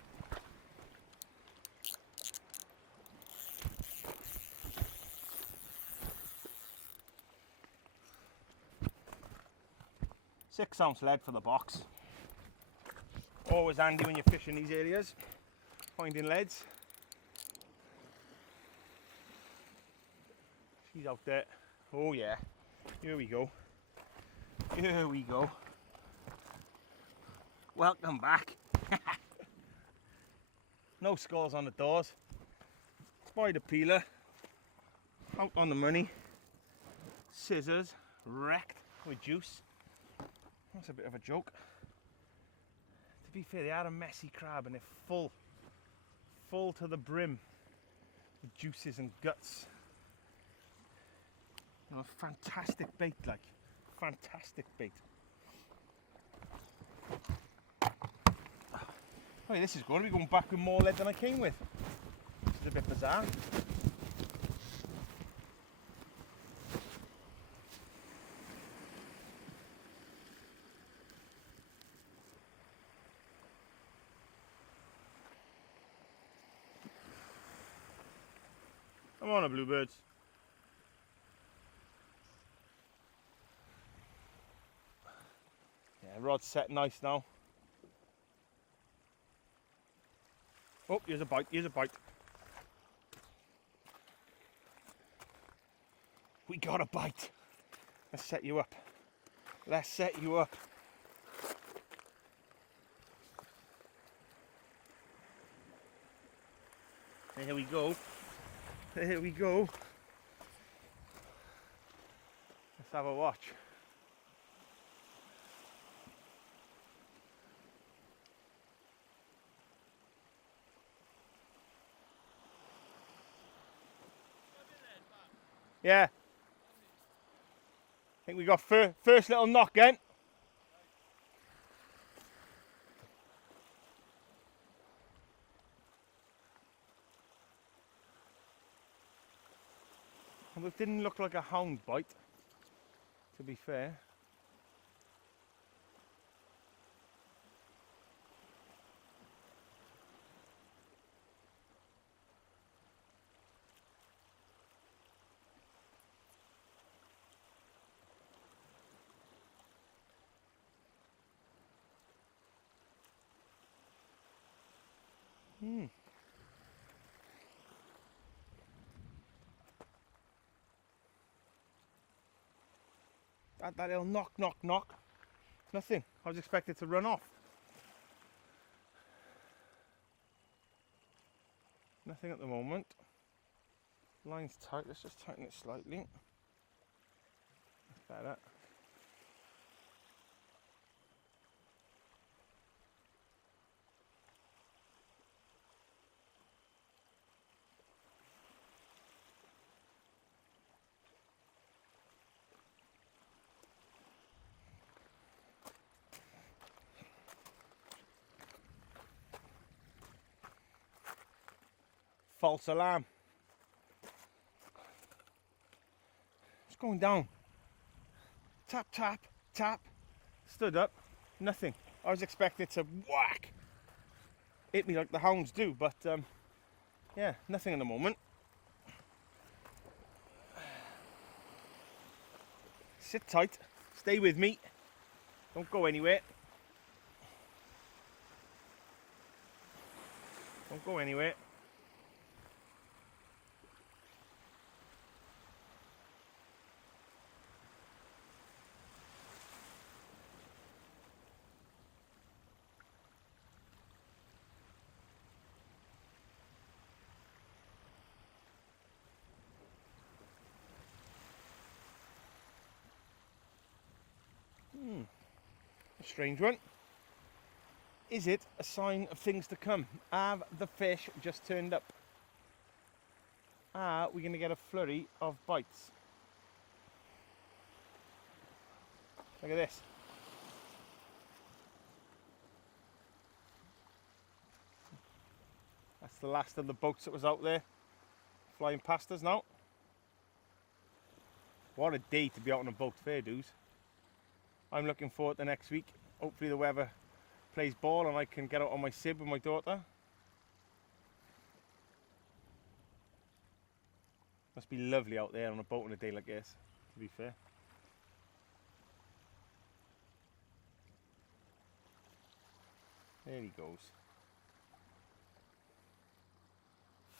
£6 lead for the box. Always handy when you're fishing these areas, finding leads. She's out there. Oh yeah. Here we go. Here we go. Welcome back. No scores on the doors. Spider peeler. Out on the money. Scissors. Wrecked with juice. That's a bit of a joke. To be fair, they are a messy crab and they're full to the brim with juices and guts. You know, fantastic bait, like, fantastic bait. Oh, this is good. We're going back with more lead than I came with. This is a bit bizarre. Come on, bluebirds. Yeah, rod's set nice now. Oh, here's a bite, here's a bite. We got a bite. Let's set you up. Let's set you up. There we go. There we go. Let's have a watch. Yeah. I think we got first little knock in. Well, it didn't look like a hound bite, to be fair. That little knock, knock, knock. Nothing. I was expected to run off. Nothing at the moment. Line's tight. Let's just tighten it slightly. That's better. False alarm. It's going down. Tap, tap, tap. Stood up. Nothing. I was expected to whack. Hit me like the hounds do, but yeah, nothing at the moment. Sit tight. Stay with me. Don't go anywhere. Don't go anywhere. A strange one. Is it a sign of things to come? Have the fish just turned up? Are we going to get a flurry of bites? Look at this. That's the last of the boats that was out there flying past us now. What a day to be out on a boat, fair dues. I'm looking forward to next week. Hopefully the weather plays ball and I can get out on my sib with my daughter. Must be lovely out there on a boat on a day like this, to be fair. There he goes.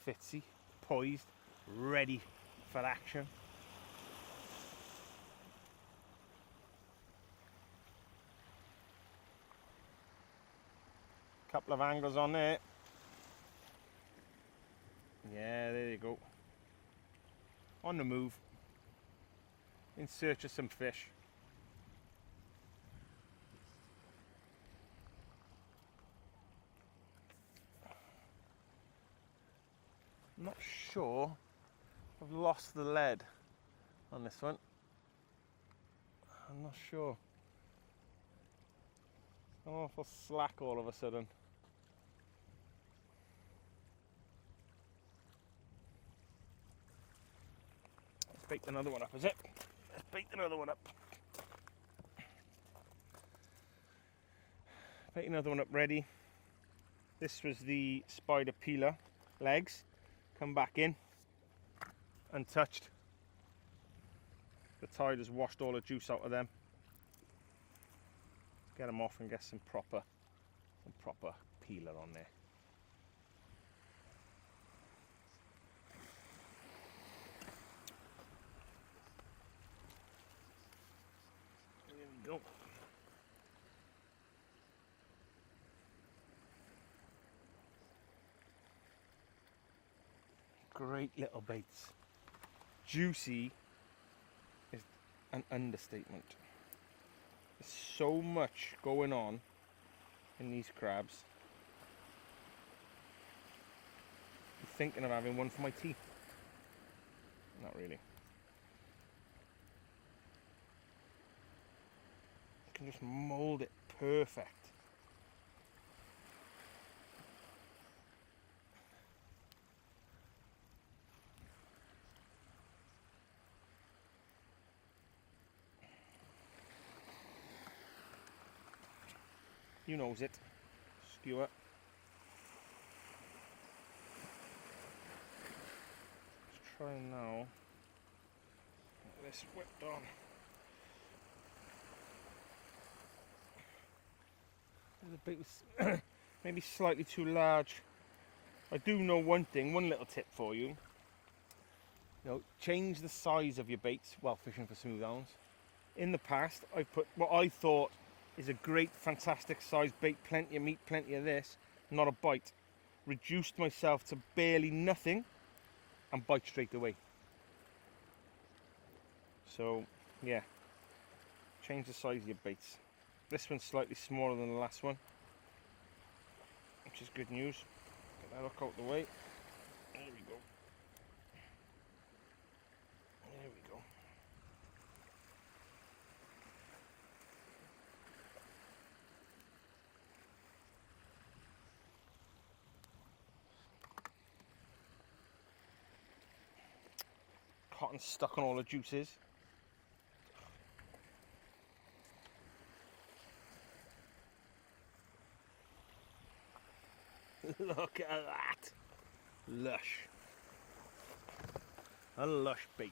Fitzy, poised, ready for action. Couple of angles on there. Yeah, there you go. On the move. In search of some fish. I'm not sure. I've lost the lead on this one. I'm not sure. It's an awful slack all of a sudden. Let's bait another one up, is it? Let's bait another one up. Bait another one up ready. This was the spider peeler legs. Come back in, untouched. The tide has washed all the juice out of them. Let's get them off and get some proper peeler on there. There we go. Great little baits. Juicy is an understatement. There's so much going on in these crabs. I'm thinking of having one for my tea. Not really. I can just mold it perfect. You knows it. Skewer. Let's try now. Get this whipped on. The bait was maybe slightly too large. I do know one thing, one little tip for you. You know, change the size of your baits while fishing for smooth hounds. In the past, I put what I thought is a great, fantastic size bait, plenty of meat, plenty of this, not a bite. Reduced myself to barely nothing and bite straight away. So, yeah, change the size of your baits. This one's slightly smaller than the last one, which is good news. Get that hook out the way. There we go. There we go. Cotton stuck on all the juices. Look at that. Lush. A lush bait.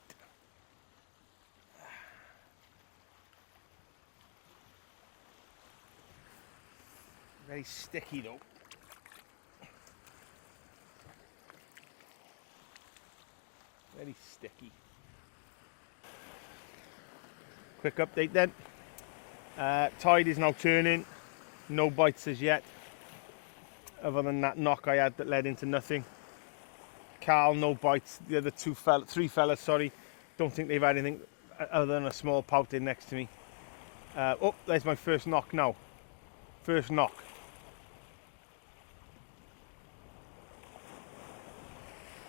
Very sticky though. Very sticky. Quick update then. Tide is now turning. No bites as yet. Other than that knock I had that led into nothing. Carl, no bites. The other three fellas, sorry. Don't think they've had anything other than a small pout in next to me. Oh, there's my first knock now. First knock.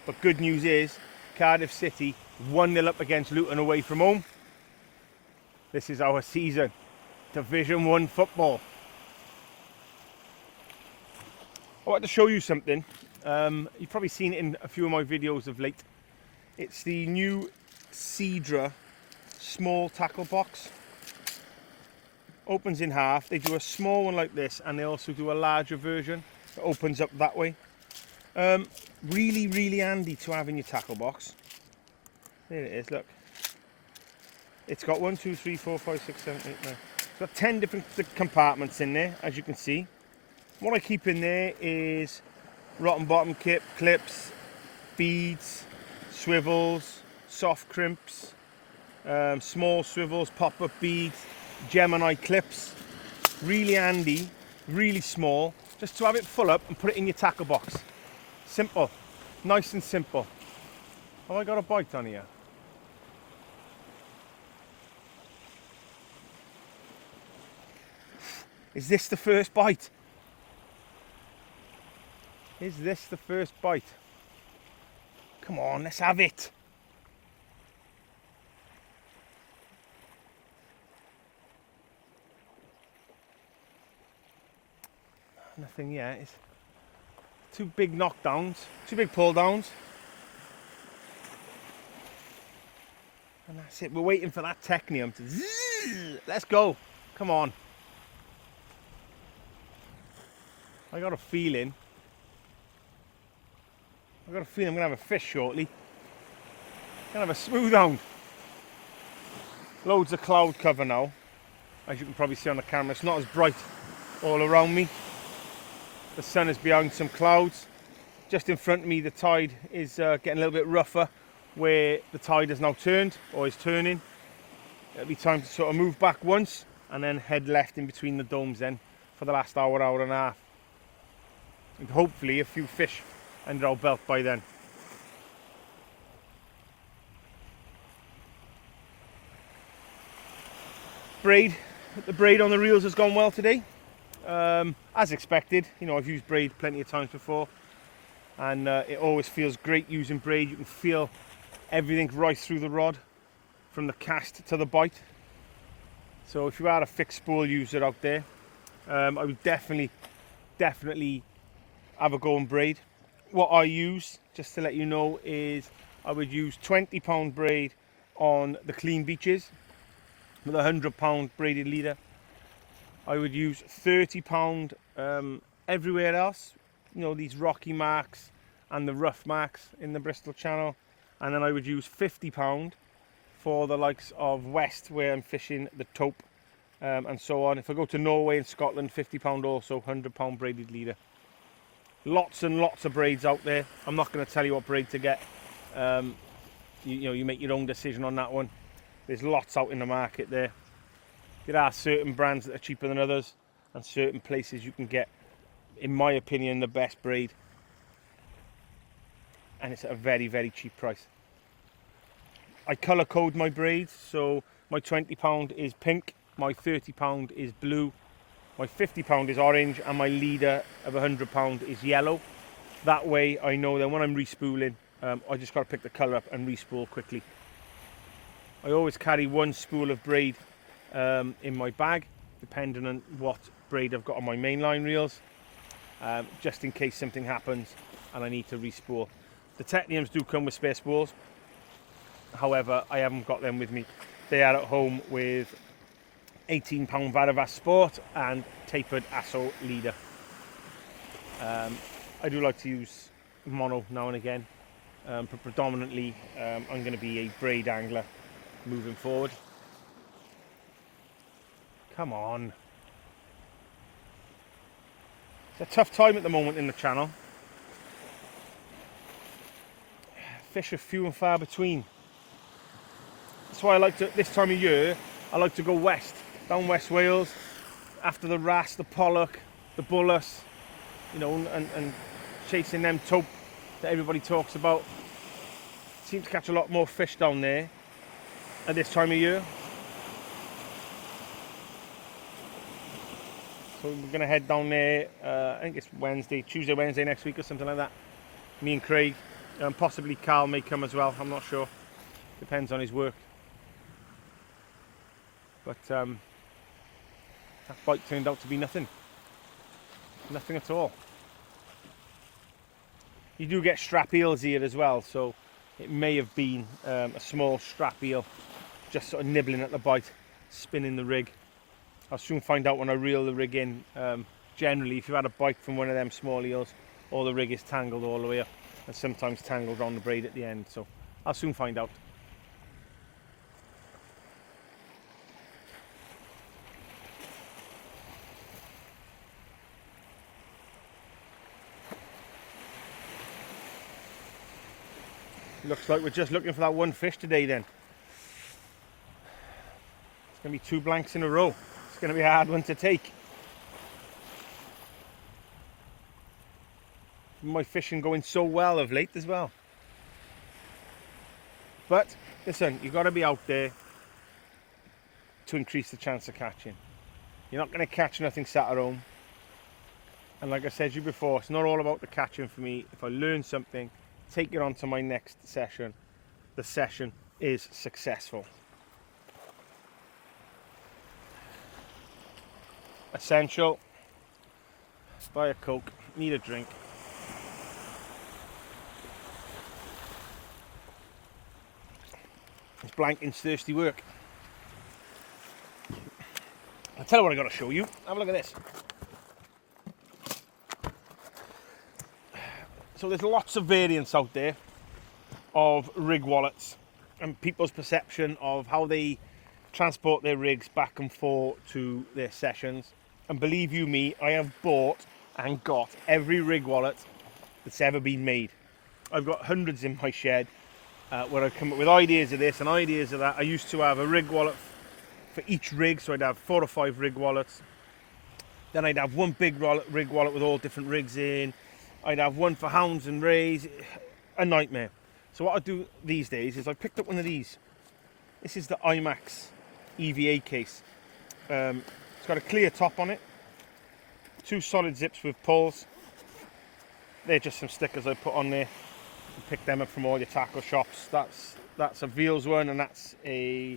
But good news is, Cardiff City 1-0 up against Luton away from home. This is our season. Division 1 football. I want to show you something. You've probably seen it in a few of my videos of late. It's the new Cedra small tackle box. Opens in half. They do a small one like this, and they also do a larger version that opens up that way. Really, really handy to have in your tackle box. There it is, look. It's got 1, 2, 3, 4, 5, 6, 7, 8, 9. It's got 10 different compartments in there, as you can see. What I keep in there is rotten bottom clips, beads, swivels, soft crimps, small swivels, pop-up beads, Gemini clips. Really handy, really small, just to have it full up and put it in your tackle box. Simple, nice and simple. Have I got a bite on here? Is this the first bite? Is this the first bite? Come on, let's have it. Nothing yet. It's 2 big knockdowns, 2 big pull downs. And that's it. We're waiting for that technium to zzz. Let's go. Come on. I got a feeling I'm going to have a fish shortly. I'm going to have a smooth hound. Loads of cloud cover now. As you can probably see on the camera, it's not as bright all around me. The sun is behind some clouds. Just in front of me, the tide is getting a little bit rougher, where the tide has now turned, or is turning. It'll be time to sort of move back once, and then head left in between the domes then, for the last hour, hour and a half. And hopefully a few fish under our belt by then. The braid on the reels has gone well today. As expected, you know, I've used braid plenty of times before, and it always feels great using braid. You can feel everything right through the rod, from the cast to the bite. So if you are a fixed spool user out there, I would definitely have a go on braid. What I use, just to let you know, is I would use 20 pound braid on the clean beaches with a 100 pound braided leader. I would use 30 pound everywhere else, you know, these rocky marks and the rough marks in the Bristol Channel, and then I would use 50 pound for the likes of West, where I'm fishing the taupe, and so on. If I go to Norway and Scotland, 50 pound also, 100 pound braided leader. Lots and lots of braids out there. I'm not going to tell you what braid to get. You make your own decision on that one. There's lots out in the market there. There are certain brands that are cheaper than others, and certain places you can get, in my opinion, the best braid, and it's at a very, very cheap price. I colour code my braids, so my 20 pound is pink, my 30 pound is blue, my 50 pound is orange, and my leader of 100 pound is yellow. That way I know that when I'm respooling, I just got to pick the colour up and respool quickly. I always carry 1 spool of braid in my bag, depending on what braid I've got on my mainline reels, just in case something happens and I need to respool. The techniums do come with spare spools, however I haven't got them with me. They are at home with 18 pound Varavas Sport and tapered Asso leader. I do like to use mono now and again, but predominantly I'm going to be a braid angler moving forward. Come on. It's a tough time at the moment in the channel. Fish are few and far between. That's why I like to, this time of year, I like to go west, down West Wales, after the wrasse, the pollock, the bullus, you know, and chasing them taupe that everybody talks about. Seem to catch a lot more fish down there at this time of year. So we're going to head down there, I think it's Tuesday, Wednesday next week or something like that. Me and Craig, possibly Carl may come as well, I'm not sure. Depends on his work. But that bite turned out to be nothing. Nothing at all. You do get strap eels here as well, so it may have been a small strap eel just sort of nibbling at the bite, spinning the rig. I'll soon find out when I reel the rig in. Generally, if you've had a bite from one of them small eels, all the rig is tangled all the way up and sometimes tangled around the braid at the end, so I'll soon find out. Looks like we're just looking for that one fish today then. It's going to be 2 blanks in a row. It's going to be a hard one to take. My fishing going so well of late as well. But listen, you've got to be out there to increase the chance of catching. You're not going to catch nothing sat at home. And like I said to you before, it's not all about the catching for me. If I learn something, take it on to my next session, the session is successful. Essential. Buy a Coke, need a drink. It's blanking's thirsty work. I'll tell you what I got to show you. Have a look at this. So there's lots of variants out there of rig wallets and people's perception of how they transport their rigs back and forth to their sessions. And believe you me, I have bought and got every rig wallet that's ever been made. I've got hundreds in my shed where I've come up with ideas of this and ideas of that. I used to have a rig wallet for each rig, so I'd have 4 or 5 rig wallets. Then I'd have one big rig wallet with all different rigs in. I'd have one for hounds and rays. A nightmare. So what I do these days is I picked up one of these. This is the IMAX EVA case. It's got a clear top on it. 2 solid zips with pulls. They're just some stickers I put on there. You pick them up from all your tackle shops. That's a Veals one and that's a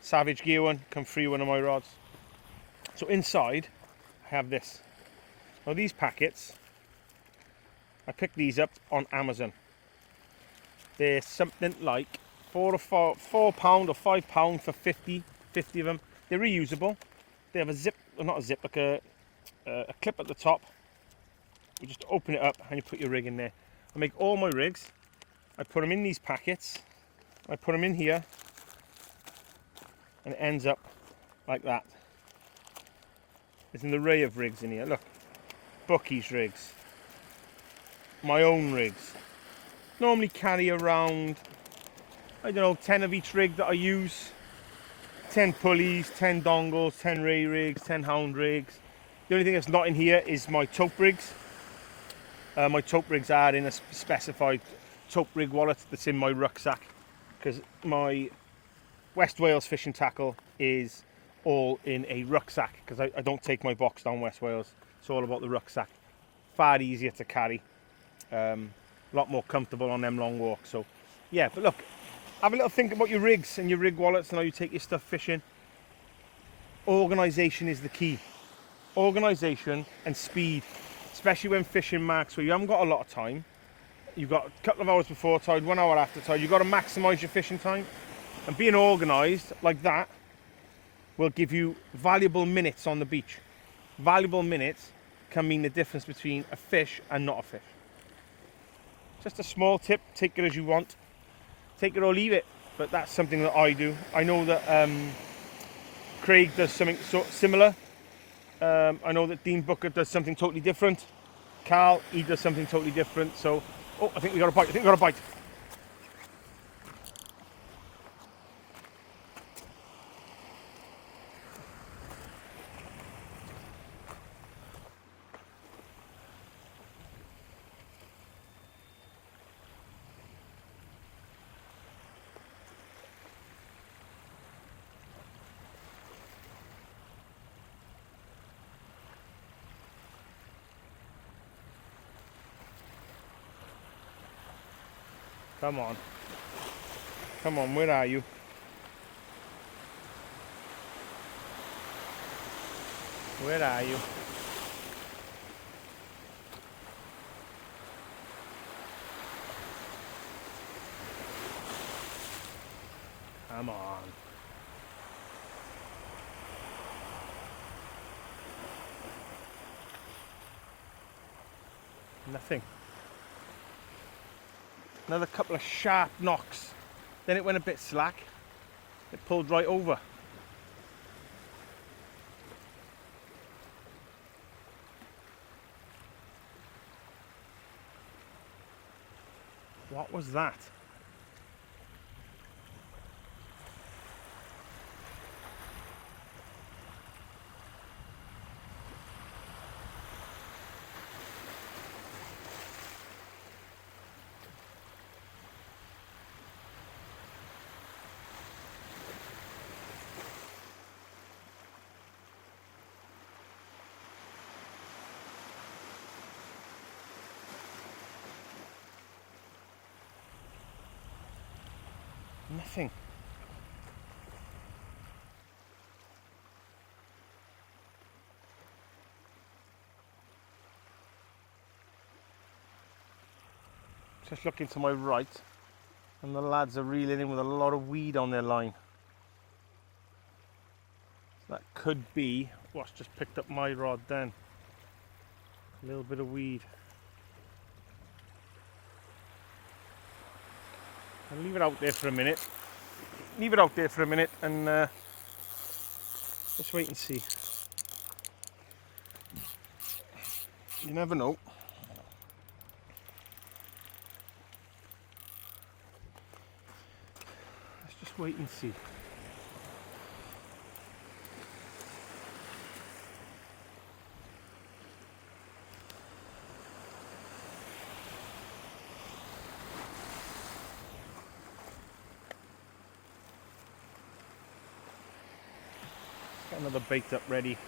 Savage Gear one. Come free one of my rods. So inside I have this. Now these packets, I picked these up on Amazon. They're something like £4 or £5 for 50 of them. They're reusable. They have a zip, well not a zip, like a clip at the top. You just open it up and you put your rig in there. I make all my rigs. I put them in these packets. I put them in here. And it ends up like that. There's an array of rigs in here. Look, Bucky's rigs. My own rigs. Normally carry around, I don't know, 10 of each rig that I use. 10 pulleys, 10 dongles, 10 ray rigs, 10 hound rigs. The only thing that's not in here is my taupe rigs. My taupe rigs are in a specified taupe rig wallet that's in my rucksack, because my West Wales fishing tackle is all in a rucksack, because I don't take my box down West Wales. It's all about the rucksack. Far easier to carry. A lot more comfortable on them long walks. So yeah, but look, have a little think about your rigs and your rig wallets and how you take your stuff fishing. Organisation is the key. Organisation and speed, especially when fishing marks where you haven't got a lot of time. You've got a couple of hours before tide, 1 hour after tide. You've got to maximise your fishing time, and being organised like that will give you valuable minutes on the beach. Valuable minutes can mean the difference between a fish and not a fish. Just a small tip, take it as you want. Take it or leave it, but that's something that I do. I know that Craig does something similar. I know that Dean Booker does something totally different. Carl, he does something totally different. So, oh, I think we got a bite. Come on, where are you? Where are you? Come on. Nothing. Another couple of sharp knocks. Then it went a bit slack. It pulled right over. What was that? Nothing. Just looking to my right, and the lads are reeling in with a lot of weed on their line. So that could be what's just picked up my rod then. A little bit of weed. I'll leave it out there for a minute. Leave it out there for a minute and just wait and see. You never know. Let's just wait and see. Got another bait up ready.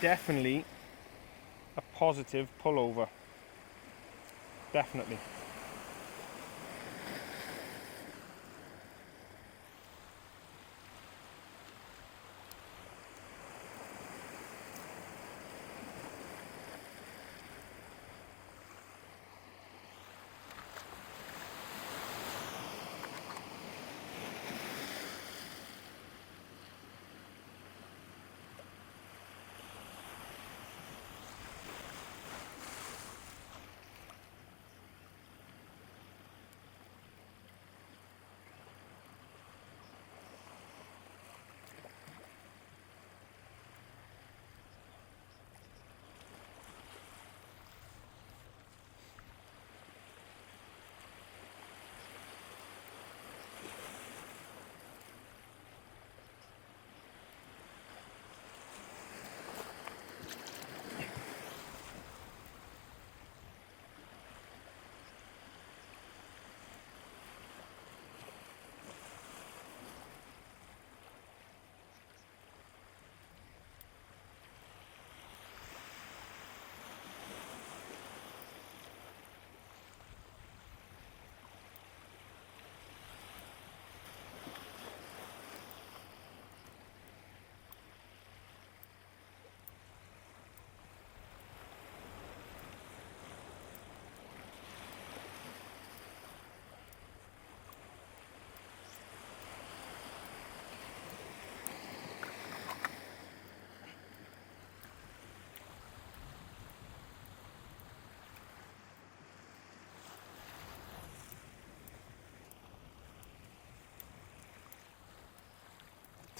Definitely a positive pullover. Definitely.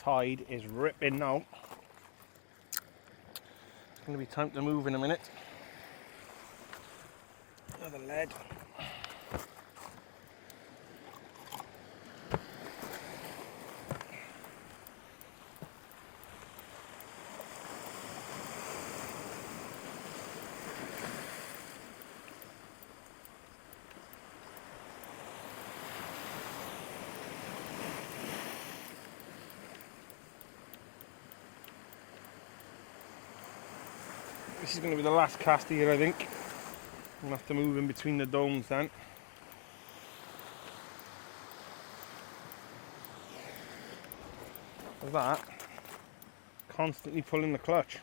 Tide is ripping now. It's going to be time to move in a minute. Another lead. This is going to be the last cast here, I think. I'm going to have to move in between the domes then. of that, constantly pulling the clutch.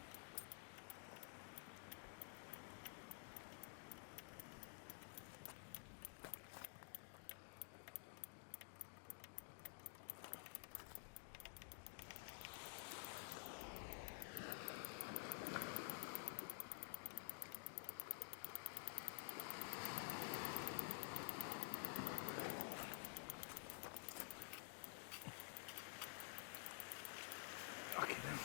Okay then.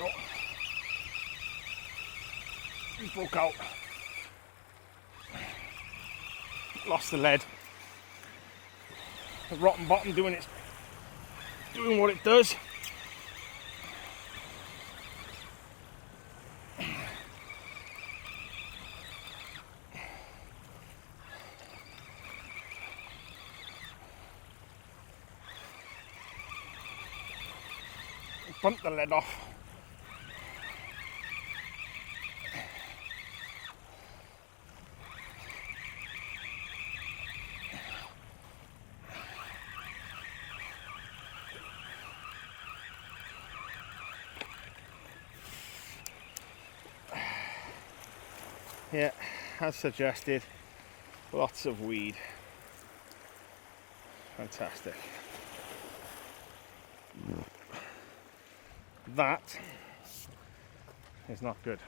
Oh. He broke out. Lost the lead. The rotten bottom doing what it does. Bumped the lead off. Yeah, as suggested, lots of weed. Fantastic. That is not good.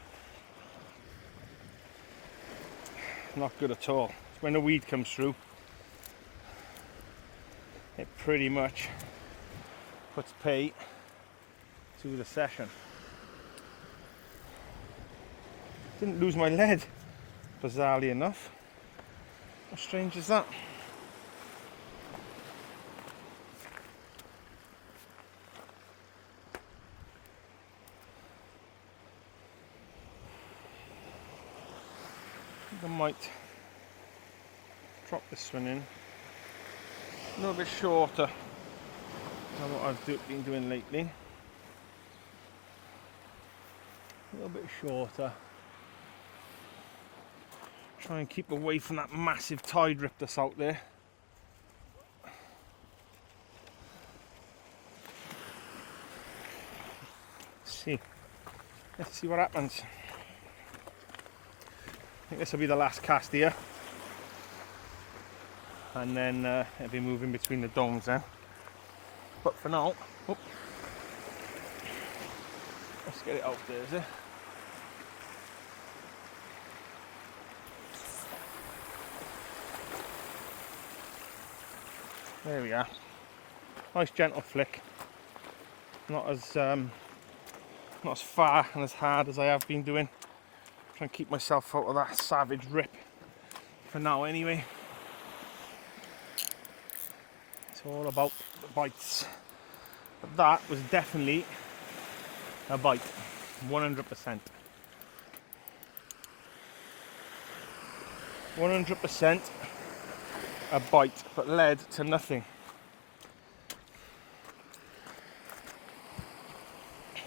Not good at all. When the weed comes through, it pretty much puts pay to the session. Didn't lose my lead, bizarrely enough. How strange is that? I might drop this one in a little bit shorter than what I've been doing lately. A little bit shorter. Try and keep away from that massive tide rip that's out there. Let's see what happens. I think this will be the last cast here, and then it'll be moving between the domes then. But for now, let's get it out there, is it? There we are. Nice gentle flick. Not as far and as hard as I have been doing. Try and keep myself out of that savage rip for now anyway. It's all about the bites. But that was definitely a bite, 100%. 100% a bite, but led to nothing.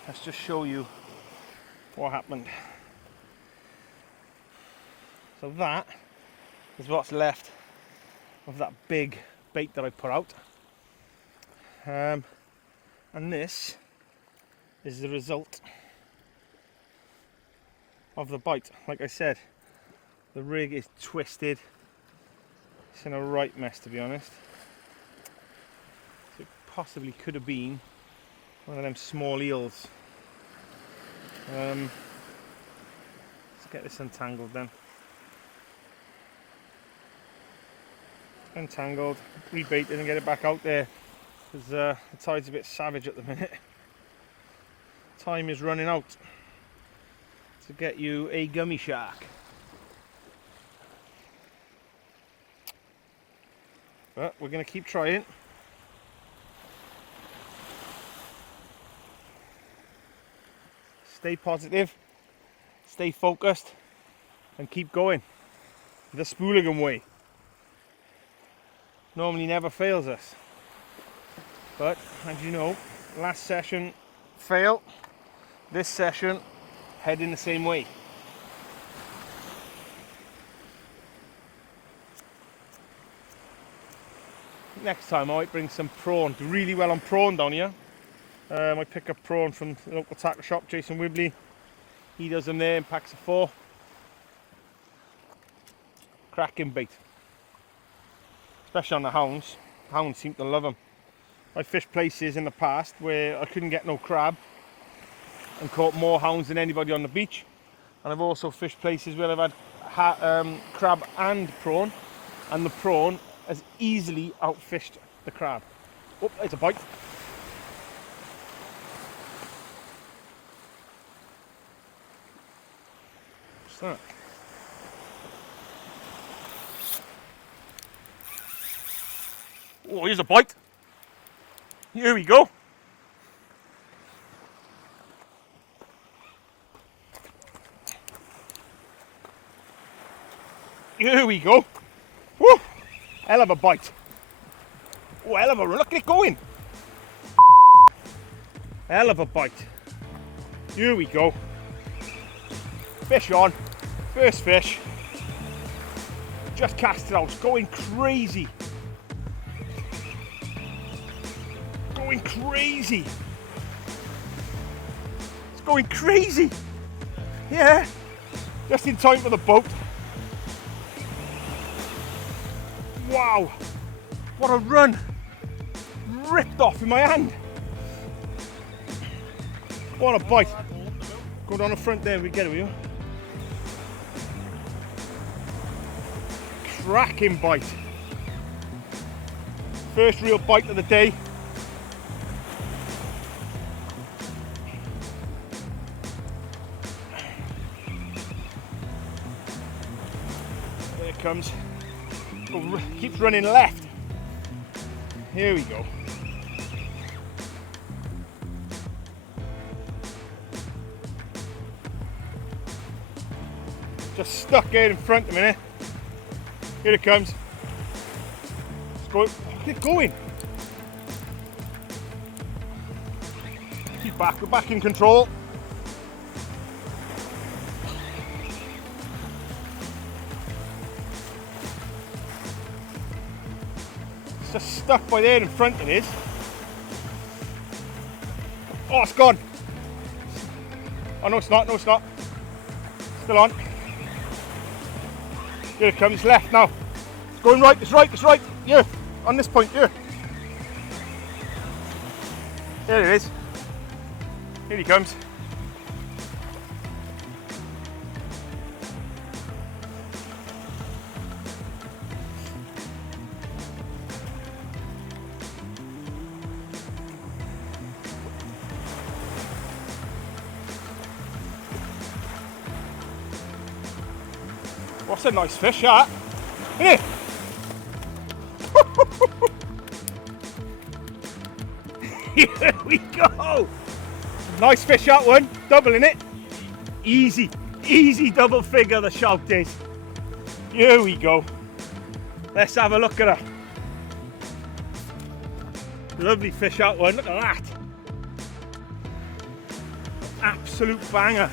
Let's just show you what happened. So that is what's left of that big bait that I put out. And this is the result of the bite. Like I said, the rig is twisted. It's in a right mess, to be honest. So it possibly could have been one of them small eels. Let's get this untangled then. Untangled, rebaited and get it back out there, because the tide's a bit savage at the minute. Time is running out to get you a gummy shark. But we're going to keep trying. Stay positive, stay focused, and keep going the Spooligan way. Normally never fails us, but as you know, last session fail, this session heading the same way. Next time I might bring some prawn. Do really well on prawn down here. I pick up prawn from the local tackle shop, Jason Wibley. He does them there in packs of 4. Cracking bait. Especially on the hounds. Hounds seem to love them. I fished places in the past where I couldn't get no crab and caught more hounds than anybody on the beach. And I've also fished places where I've had crab and prawn, and the prawn has easily outfished the crab. Oh, it's a bite. What's that? Oh, here's a bite. Here we go. Here we go. Woo! Hell of a bite. Oh, hell of a run. Look at it going. Hell of a bite. Here we go. Fish on. First fish. Just cast it out. It's going crazy. Going crazy. It's going crazy. Yeah. Just in time for the boat. Wow. What a run. Ripped off in my hand. What a bite. Go down the front there, we get it, will you? Cracking bite. First real bite of the day. There it comes. Oh, keeps running left. Here we go. Just stuck there in front a minute. Here it comes. It's going. Look at it going. Keep back. We're back in control. It's just stuck by there in front it is. Oh, it's gone. Oh no, it's not. No, it's not. Still on. Here it comes, left now. It's going right, it's right, it's right. Here, on this point, here. There it is. Here he comes. What's a nice fish, that? Isn't it? Here we go. Nice fish, that one. Double in it. Easy, easy double figure, the shout is. Here we go. Let's have a look at her. Lovely fish, that one. Look at that. Absolute banger.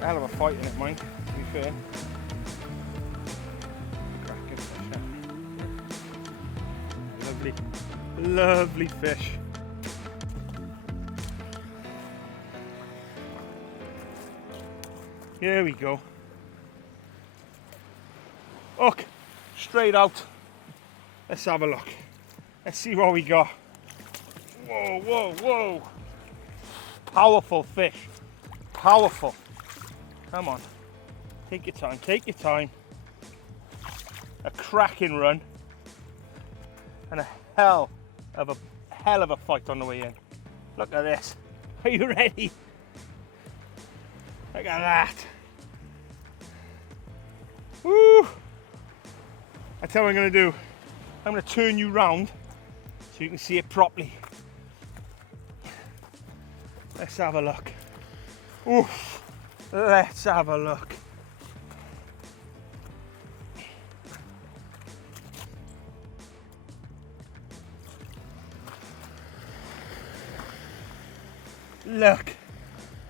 Hell of a fight in it, mind, to be fair. Cracking fish, yeah. Lovely, lovely fish. Here we go. Look, straight out. Let's have a look. Let's see what we got. Whoa, whoa, whoa. Powerful fish. Powerful. Come on. Take your time, take your time. A cracking run. And a hell of a fight on the way in. Look at this. Are you ready? Look at that. Woo! I tell you what I'm going to do. I'm going to turn you round so you can see it properly. Let's have a look. Oof. Let's have a look. Look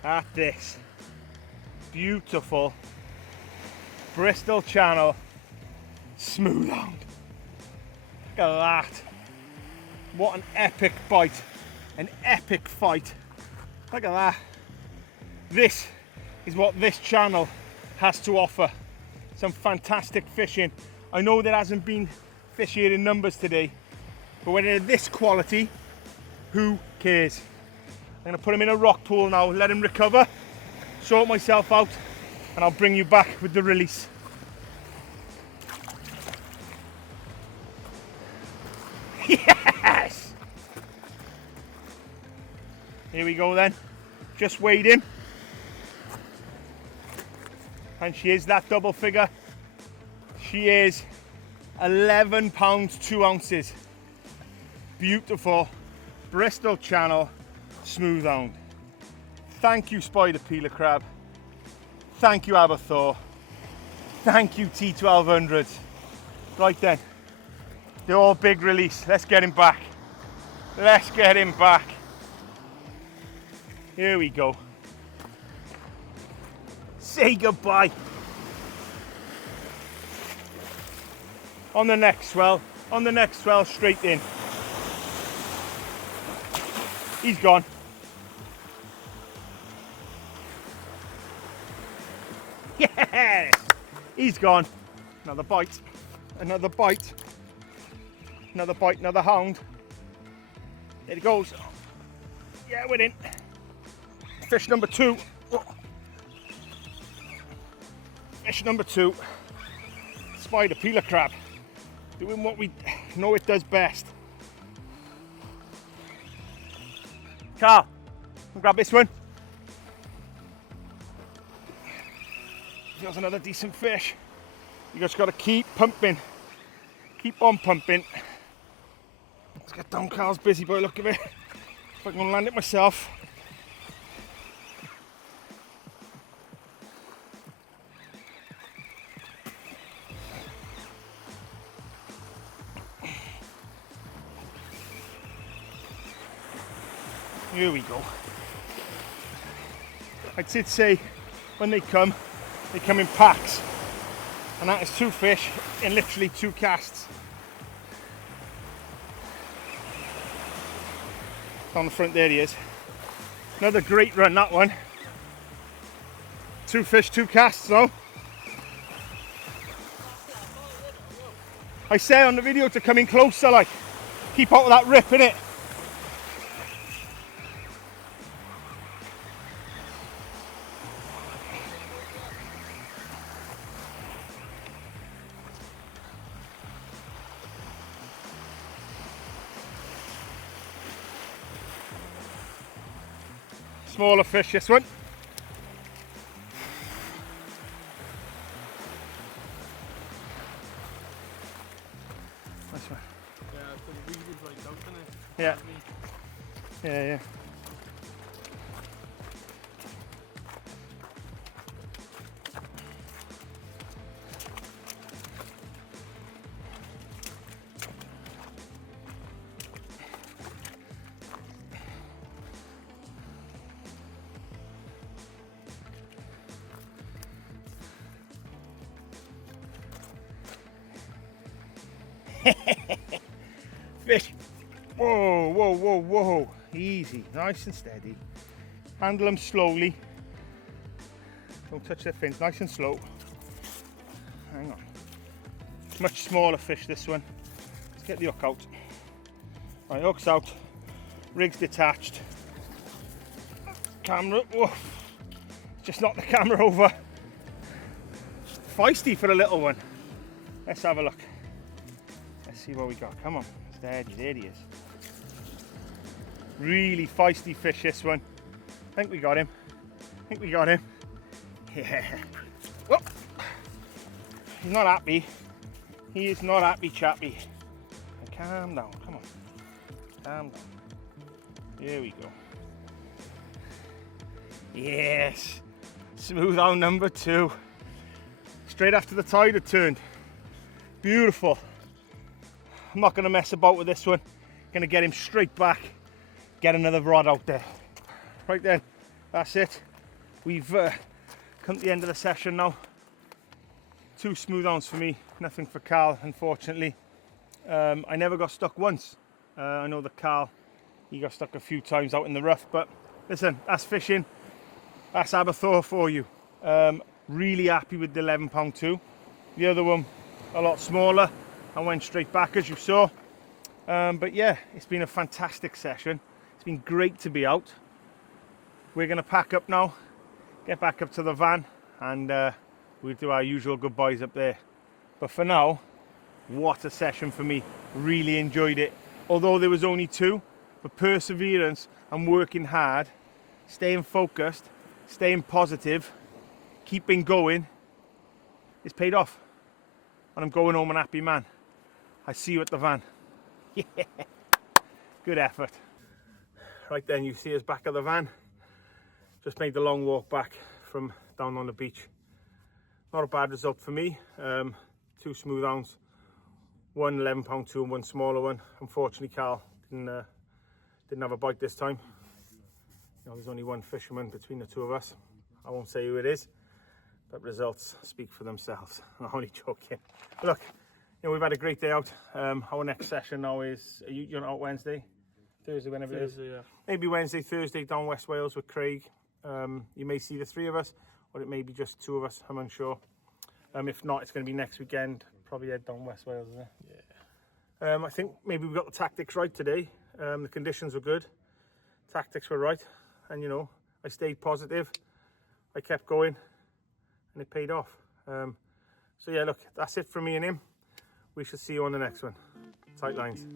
at this beautiful Bristol Channel Smooth Hound. Look at that. What an epic bite, an epic fight. Look at that. This is what this channel has to offer. Some fantastic fishing. I know there hasn't been fish here in numbers today, but when they're this quality, who cares? I'm gonna put him in a rock pool now, let him recover, sort myself out, and I'll bring you back with the release. Yes! Here we go then. Just weighed him. And she is that double figure. She is 11 pounds 2 ounces. Beautiful Bristol Channel Smooth Hound. Thank you, Spider Peeler Crab. Thank you, Aberthor. Thank you, T1200s. Right then, they're all big release. Let's get him back. Let's get him back. Here we go. Say goodbye. On the next swell, straight in. He's gone. Yes! He's gone. Another bite, another bite, another bite, another hound. There he goes. Yeah, we're in. Fish number 2. Fish number 2. Spider Peeler Crab. Doing what we know it does best. Carl, grab this one. There's another decent fish. You just got to keep pumping. Keep on pumping. Let's get down Carl's busy boy, look at it. If I can land it myself. Here we go. I did say when they come in packs, and that is 2 fish in literally 2 casts. On the front, there he is. Another great run, that one. 2 fish, 2 casts though. I say on the video to come in closer, like, keep out of that rip, innit? Smaller fish, this one. This one. Yeah, so the weed is right out, isn't it? Yeah. Yeah, yeah. Fish. Whoa, whoa, whoa, whoa. Easy, nice and steady. Handle them slowly. Don't touch their fins, nice and slow. Hang on. Much smaller fish, this one. Let's get the hook out. Right, hook's out. Rig's detached. Camera, whoa. Just knocked the camera over. Feisty for a little one. Let's have a look. Let's see what we got. Come on, steady, there he is. Really feisty fish, this one. I think we got him. Yeah. Whoop. He's not happy. He is not happy, chappy. Calm down, come on. Calm down. Here we go. Yes. Smooth Hound number 2. Straight after the tide had turned. Beautiful. I'm not going to mess about with this one. Going to get him straight back. Get another rod out there. Right then, that's it. We've come to the end of the session now. 2 smooth hounds for me, nothing for Carl, unfortunately. I never got stuck once. I know that Carl, he got stuck a few times out in the rough, but listen, that's fishing. That's Aberthaw for you. Really happy with the 11 £2. The other one, a lot smaller. I went straight back, as you saw. But yeah, it's been a fantastic session. It's been great to be out. We're going to pack up now, get back up to the van, and we'll do our usual goodbyes up there. But for now, what a session for me. Really enjoyed it. Although there was only 2, but perseverance and working hard, staying focused, staying positive, keeping going, it's paid off. And I'm going home an happy man. I see you at the van. Yeah. Good effort. Right then, you see us back at the van. Just made the long walk back from down on the beach. Not a bad result for me. 2 smooth hounds, 1 £11 2 and 1 smaller one. Unfortunately, Carl didn't have a bite this time. You know, there's only 1 fisherman between the 2 of us. I won't say who it is, but results speak for themselves. I'm only joking. But look, you know, we've had a great day out. Our next session now is, you're not out Wednesday? Thursday, whenever it is. Yeah. Maybe Wednesday, Thursday down West Wales with Craig. You may see the 3 of us, or it may be just 2 of us, I'm unsure. If not, it's going to be next weekend. Probably head down West Wales, isn't it? Yeah. I think maybe we got the tactics right today. The conditions were good. Tactics were right. And, you know, I stayed positive. I kept going. And it paid off. So, yeah, look, that's it from me and him. We shall see you on the next one. Tight lines.